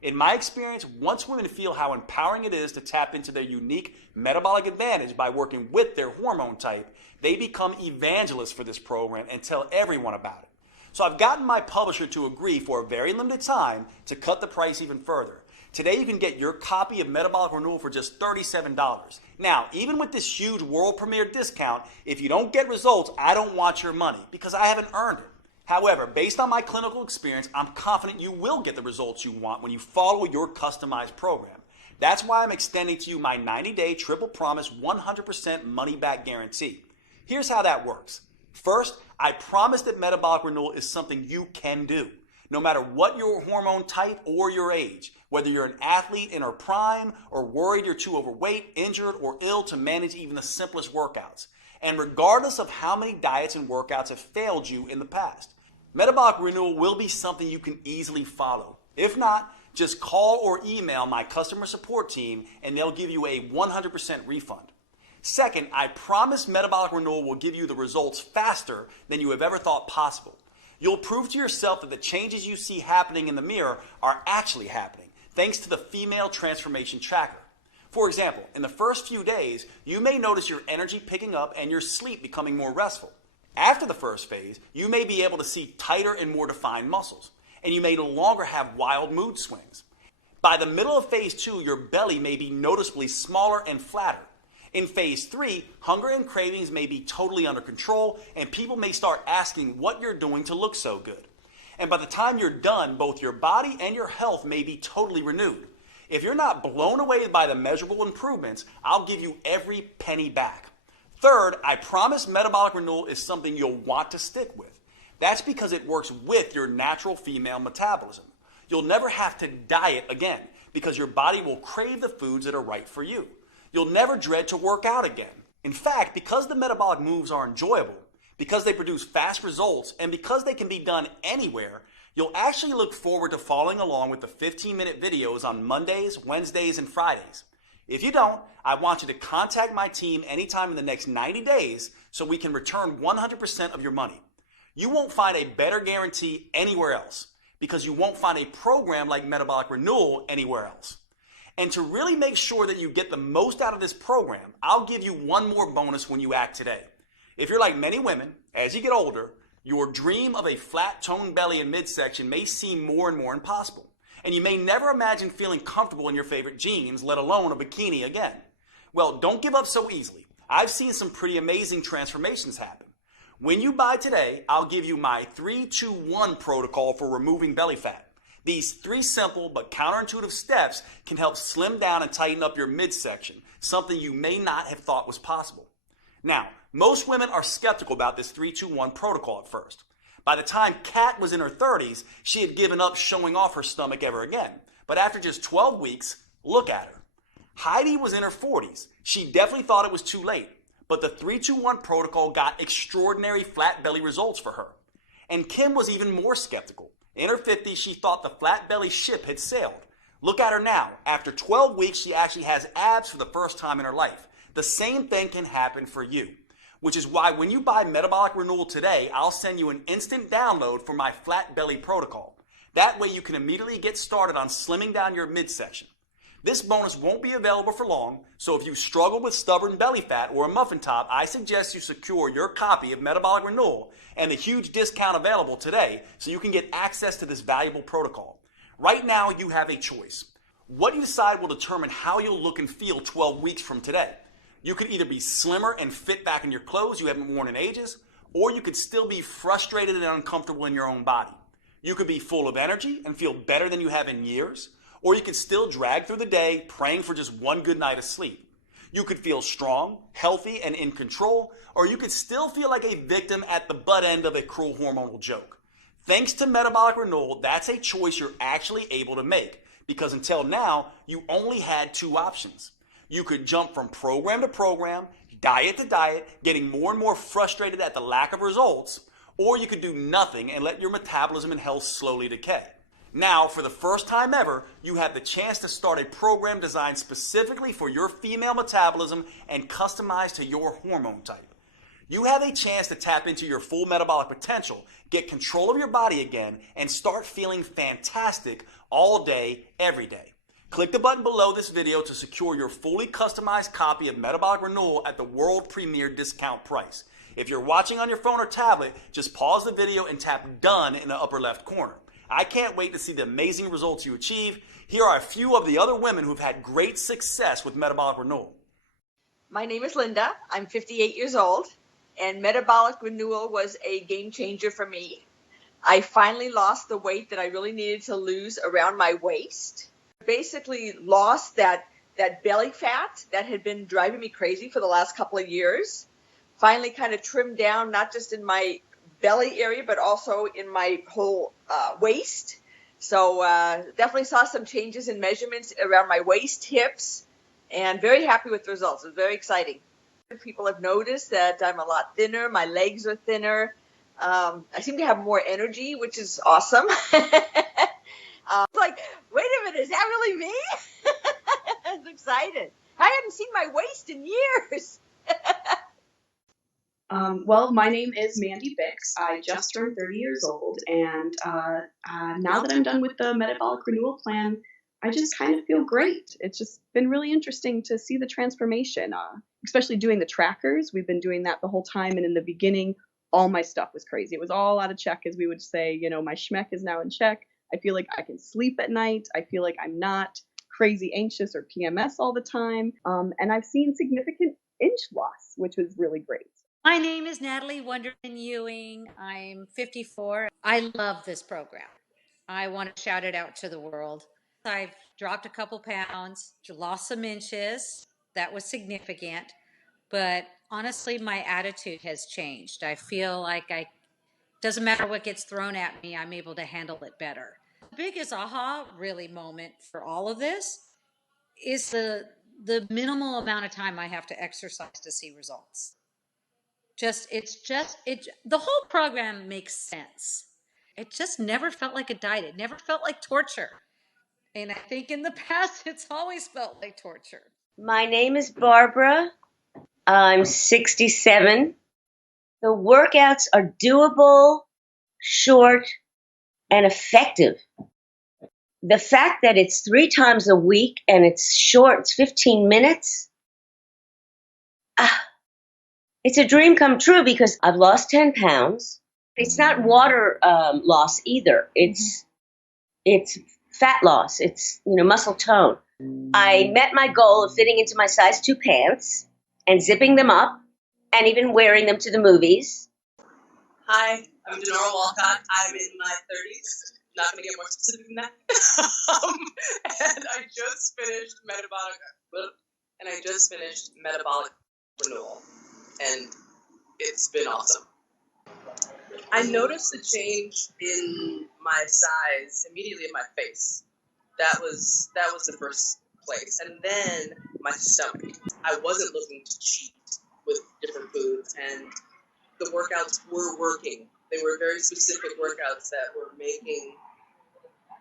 In my experience, once women feel how empowering it is to tap into their unique metabolic advantage by working with their hormone type, they become evangelists for this program and tell everyone about it. So I've gotten my publisher to agree for a very limited time to cut the price even further. Today you can get your copy of Metabolic Renewal for just $37. Now, even with this huge world premiere discount, if you don't get results, I don't want your money because I haven't earned it. However, based on my clinical experience, I'm confident you will get the results you want when you follow your customized program. That's why I'm extending to you my 90-day triple promise 100% money-back guarantee. Here's how that works. First, I promise that Metabolic Renewal is something you can do, no matter what your hormone type or your age, whether you're an athlete in her prime or worried you're too overweight, injured, or ill to manage even the simplest workouts, and regardless of how many diets and workouts have failed you in the past. Metabolic Renewal will be something you can easily follow. If not, just call or email my customer support team and they'll give you a 100% refund. Second, I promise Metabolic Renewal will give you the results faster than you have ever thought possible. You'll prove to yourself that the changes you see happening in the mirror are actually happening, thanks to the Female Transformation Tracker. For example, in the first few days, you may notice your energy picking up and your sleep becoming more restful. After the first phase, you may be able to see tighter and more defined muscles, and you may no longer have wild mood swings. By the middle of phase 2, your belly may be noticeably smaller and flatter. In phase 3, hunger and cravings may be totally under control, and people may start asking what you're doing to look so good. And by the time you're done, both your body and your health may be totally renewed. If you're not blown away by the measurable improvements, I'll give you every penny back. Third, I promise Metabolic Renewal is something you'll want to stick with. That's because it works with your natural female metabolism. You'll never have to diet again because your body will crave the foods that are right for you. You'll never dread to work out again. In fact, because the metabolic moves are enjoyable, because they produce fast results, and because they can be done anywhere, you'll actually look forward to following along with the 15-minute videos on Mondays, Wednesdays, and Fridays. If you don't, I want you to contact my team anytime in the next 90 days so we can return 100% of your money. You won't find a better guarantee anywhere else because you won't find a program like Metabolic Renewal anywhere else. And to really make sure that you get the most out of this program, I'll give you one more bonus when you act today. If you're like many women, as you get older, your dream of a flat toned belly and midsection may seem more and more impossible. And you may never imagine feeling comfortable in your favorite jeans, let alone a bikini again. Well, don't give up so easily. I've seen some pretty amazing transformations happen. When you buy today, I'll give you my 3-2-1 protocol for removing belly fat. These 3 simple but counterintuitive steps can help slim down and tighten up your midsection, something you may not have thought was possible. Now, most women are skeptical about this 3-2-1 protocol at first. By the time Kat was in her 30s, she had given up showing off her stomach ever again. But after just 12 weeks, look at her. Heidi was in her 40s. She definitely thought it was too late. But the 3-2-1 protocol got extraordinary flat belly results for her. And Kim was even more skeptical. In her 50s, she thought the flat belly ship had sailed. Look at her now. After 12 weeks, she actually has abs for the first time in her life. The same thing can happen for you. Which is why when you buy Metabolic Renewal today, I'll send you an instant download for my flat belly protocol. That way you can immediately get started on slimming down your midsection. This bonus won't be available for long, so if you struggle with stubborn belly fat or a muffin top, I suggest you secure your copy of Metabolic Renewal and the huge discount available today so you can get access to this valuable protocol. Right now, you have a choice. What you decide will determine how you'll look and feel 12 weeks from today. You could either be slimmer and fit back in your clothes you haven't worn in ages, or you could still be frustrated and uncomfortable in your own body. You could be full of energy and feel better than you have in years, or you could still drag through the day praying for just one good night of sleep. You could feel strong, healthy, and in control, or you could still feel like a victim at the butt end of a cruel hormonal joke. Thanks to Metabolic Renewal, that's a choice you're actually able to make, because until now, you only had 2 options. You could jump from program to program, diet to diet, getting more and more frustrated at the lack of results, or you could do nothing and let your metabolism and health slowly decay. Now, for the first time ever, you have the chance to start a program designed specifically for your female metabolism and customized to your hormone type. You have a chance to tap into your full metabolic potential, get control of your body again, and start feeling fantastic all day, every day. Click the button below this video to secure your fully customized copy of Metabolic Renewal at the world premiere discount price. If you're watching on your phone or tablet, just pause the video and tap Done in the upper left corner. I can't wait to see the amazing results you achieve. Here are a few of the other women who've had great success with Metabolic Renewal. My name is Linda. I'm 58 years old, and Metabolic Renewal was a game changer for me. I finally lost the weight that I really needed to lose around my waist. Basically lost that belly fat that had been driving me crazy for the last couple of years. Finally kind of trimmed down, not just in my belly area, but also in my whole waist. So definitely saw some changes in measurements around my waist, hips, and very happy with the results. It was very exciting. People have noticed that I'm a lot thinner. My legs are thinner. I seem to have more energy, which is awesome. Like, wait a minute, is that really me? I was excited. I hadn't seen my waist in years. Well, my name is Mandy Bix. I just turned 30 years old, and now that I'm done with the Metabolic Renewal Plan, I just kind of feel great. It's just been really interesting to see the transformation, especially doing the trackers. We've been doing that the whole time, and in the beginning, all my stuff was crazy. It was all out of check, as we would say. You know, my schmeck is now in check. I feel like I can sleep at night. I feel like I'm not crazy anxious or PMS all the time, and I've seen significant inch loss, which was really great. My name is Natalie Wonderman Ewing. I'm 54. I love this program. I want to shout it out to the world. I've dropped a couple pounds, lost some inches. That was significant. But honestly, my attitude has changed. I feel like doesn't matter what gets thrown at me, I'm able to handle it better. The biggest aha really moment for all of this is the minimal amount of time I have to exercise to see results. The whole program makes sense. It just never felt like a diet. It never felt like torture. And I think in the past, it's always felt like torture. My name is Barbara. I'm 67. The workouts are doable, short, and effective. The fact that it's 3 times a week and it's short, it's 15 minutes. It's a dream come true because I've lost 10 pounds. It's not water loss either. It's fat loss. It's, muscle tone. I met my goal of fitting into my size 2 pants and zipping them up and even wearing them to the movies. Hi, I'm Denora Walcott. I'm in my 30s. Not going to get more specific than that. And I just finished metabolic renewal, and it's been awesome. I noticed a change in my size immediately in my face. That was the first place, and then my stomach. I wasn't looking to cheat with different foods, and the workouts were working. They were very specific workouts that were making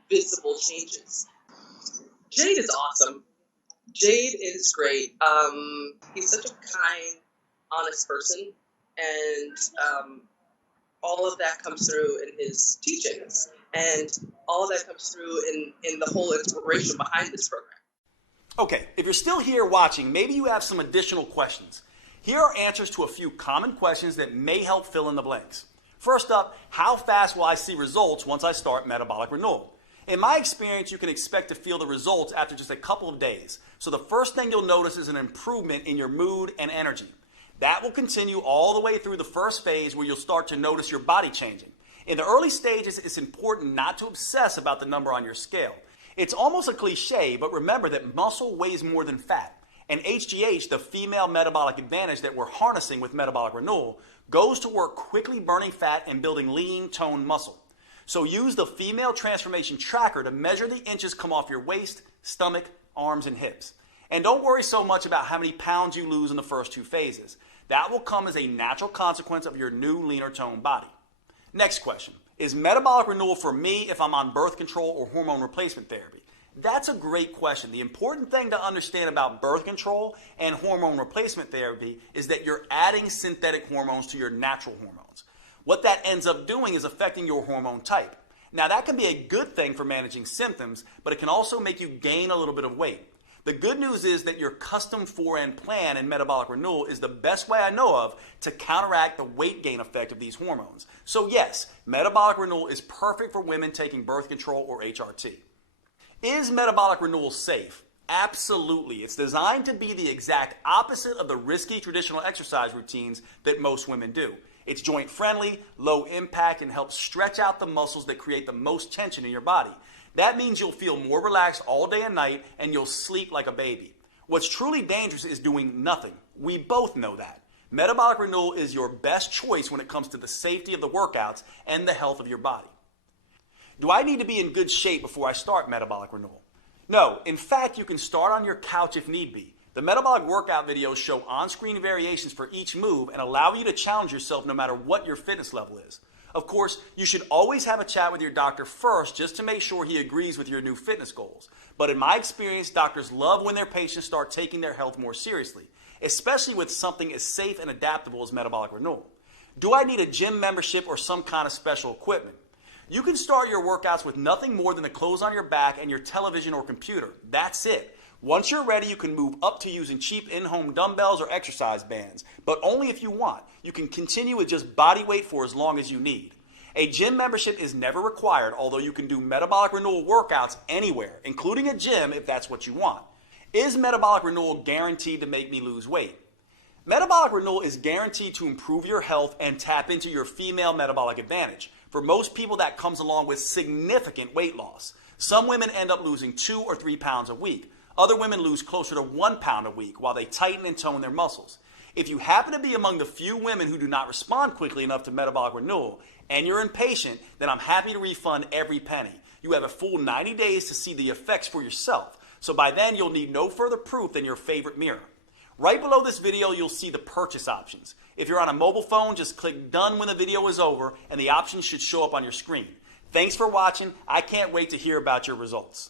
visible changes. Jade is awesome. Jade is great. He's such a kind, honest person, and all of that comes through in his teachings, and all of that comes through in the whole inspiration behind this program. Okay, if you're still here watching, maybe you have some additional questions. Here are answers to a few common questions that may help fill in the blanks. First up, how fast will I see results once I start metabolic renewal? In my experience, you can expect to feel the results after just a couple of days. So the first thing you'll notice is an improvement in your mood and energy. That will continue all the way through the first phase where you'll start to notice your body changing. In the early stages, it's important not to obsess about the number on your scale. It's almost a cliche, but remember that muscle weighs more than fat. And HGH, the female metabolic advantage that we're harnessing with metabolic renewal, goes to work quickly burning fat and building lean, toned muscle. So use the female transformation tracker to measure the inches come off your waist, stomach, arms, and hips. And don't worry so much about how many pounds you lose in the first two phases. That will come as a natural consequence of your new leaner toned body. Next question. Is metabolic renewal for me if I'm on birth control or hormone replacement therapy? That's a great question. The important thing to understand about birth control and hormone replacement therapy is that you're adding synthetic hormones to your natural hormones. What that ends up doing is affecting your hormone type. Now, that can be a good thing for managing symptoms, but it can also make you gain a little bit of weight. The good news is that your custom 4N plan in metabolic renewal is the best way I know of to counteract the weight gain effect of these hormones. So yes, metabolic renewal is perfect for women taking birth control or HRT. Is metabolic renewal safe? Absolutely. It's designed to be the exact opposite of the risky traditional exercise routines that most women do. It's joint friendly, low impact, and helps stretch out the muscles that create the most tension in your body. That means you'll feel more relaxed all day and night, and you'll sleep like a baby. What's truly dangerous is doing nothing. We both know that. Metabolic renewal is your best choice when it comes to the safety of the workouts and the health of your body. Do I need to be in good shape before I start metabolic renewal? No. In fact, you can start on your couch if need be. The metabolic workout videos show on-screen variations for each move and allow you to challenge yourself no matter what your fitness level is. Of course, you should always have a chat with your doctor first just to make sure he agrees with your new fitness goals. But in my experience, doctors love when their patients start taking their health more seriously, especially with something as safe and adaptable as metabolic renewal. Do I need a gym membership or some kind of special equipment? You can start your workouts with nothing more than the clothes on your back and your television or computer. That's it. Once you're ready, you can move up to using cheap in-home dumbbells or exercise bands, but only if you want. You can continue with just body weight for as long as you need. A gym membership is never required, although you can do metabolic renewal workouts anywhere, including a gym if that's what you want. Is metabolic renewal guaranteed to make me lose weight? Metabolic renewal is guaranteed to improve your health and tap into your female metabolic advantage. For most people, that comes along with significant weight loss. Some women end up losing 2 or 3 pounds a week. Other women lose closer to 1 pound a week while they tighten and tone their muscles. If you happen to be among the few women who do not respond quickly enough to metabolic renewal and you're impatient, then I'm happy to refund every penny. You have a full 90 days to see the effects for yourself. So by then, you'll need no further proof than your favorite mirror. Right below this video, you'll see the purchase options. If you're on a mobile phone, just click done when the video is over and the options should show up on your screen. Thanks for watching. I can't wait to hear about your results.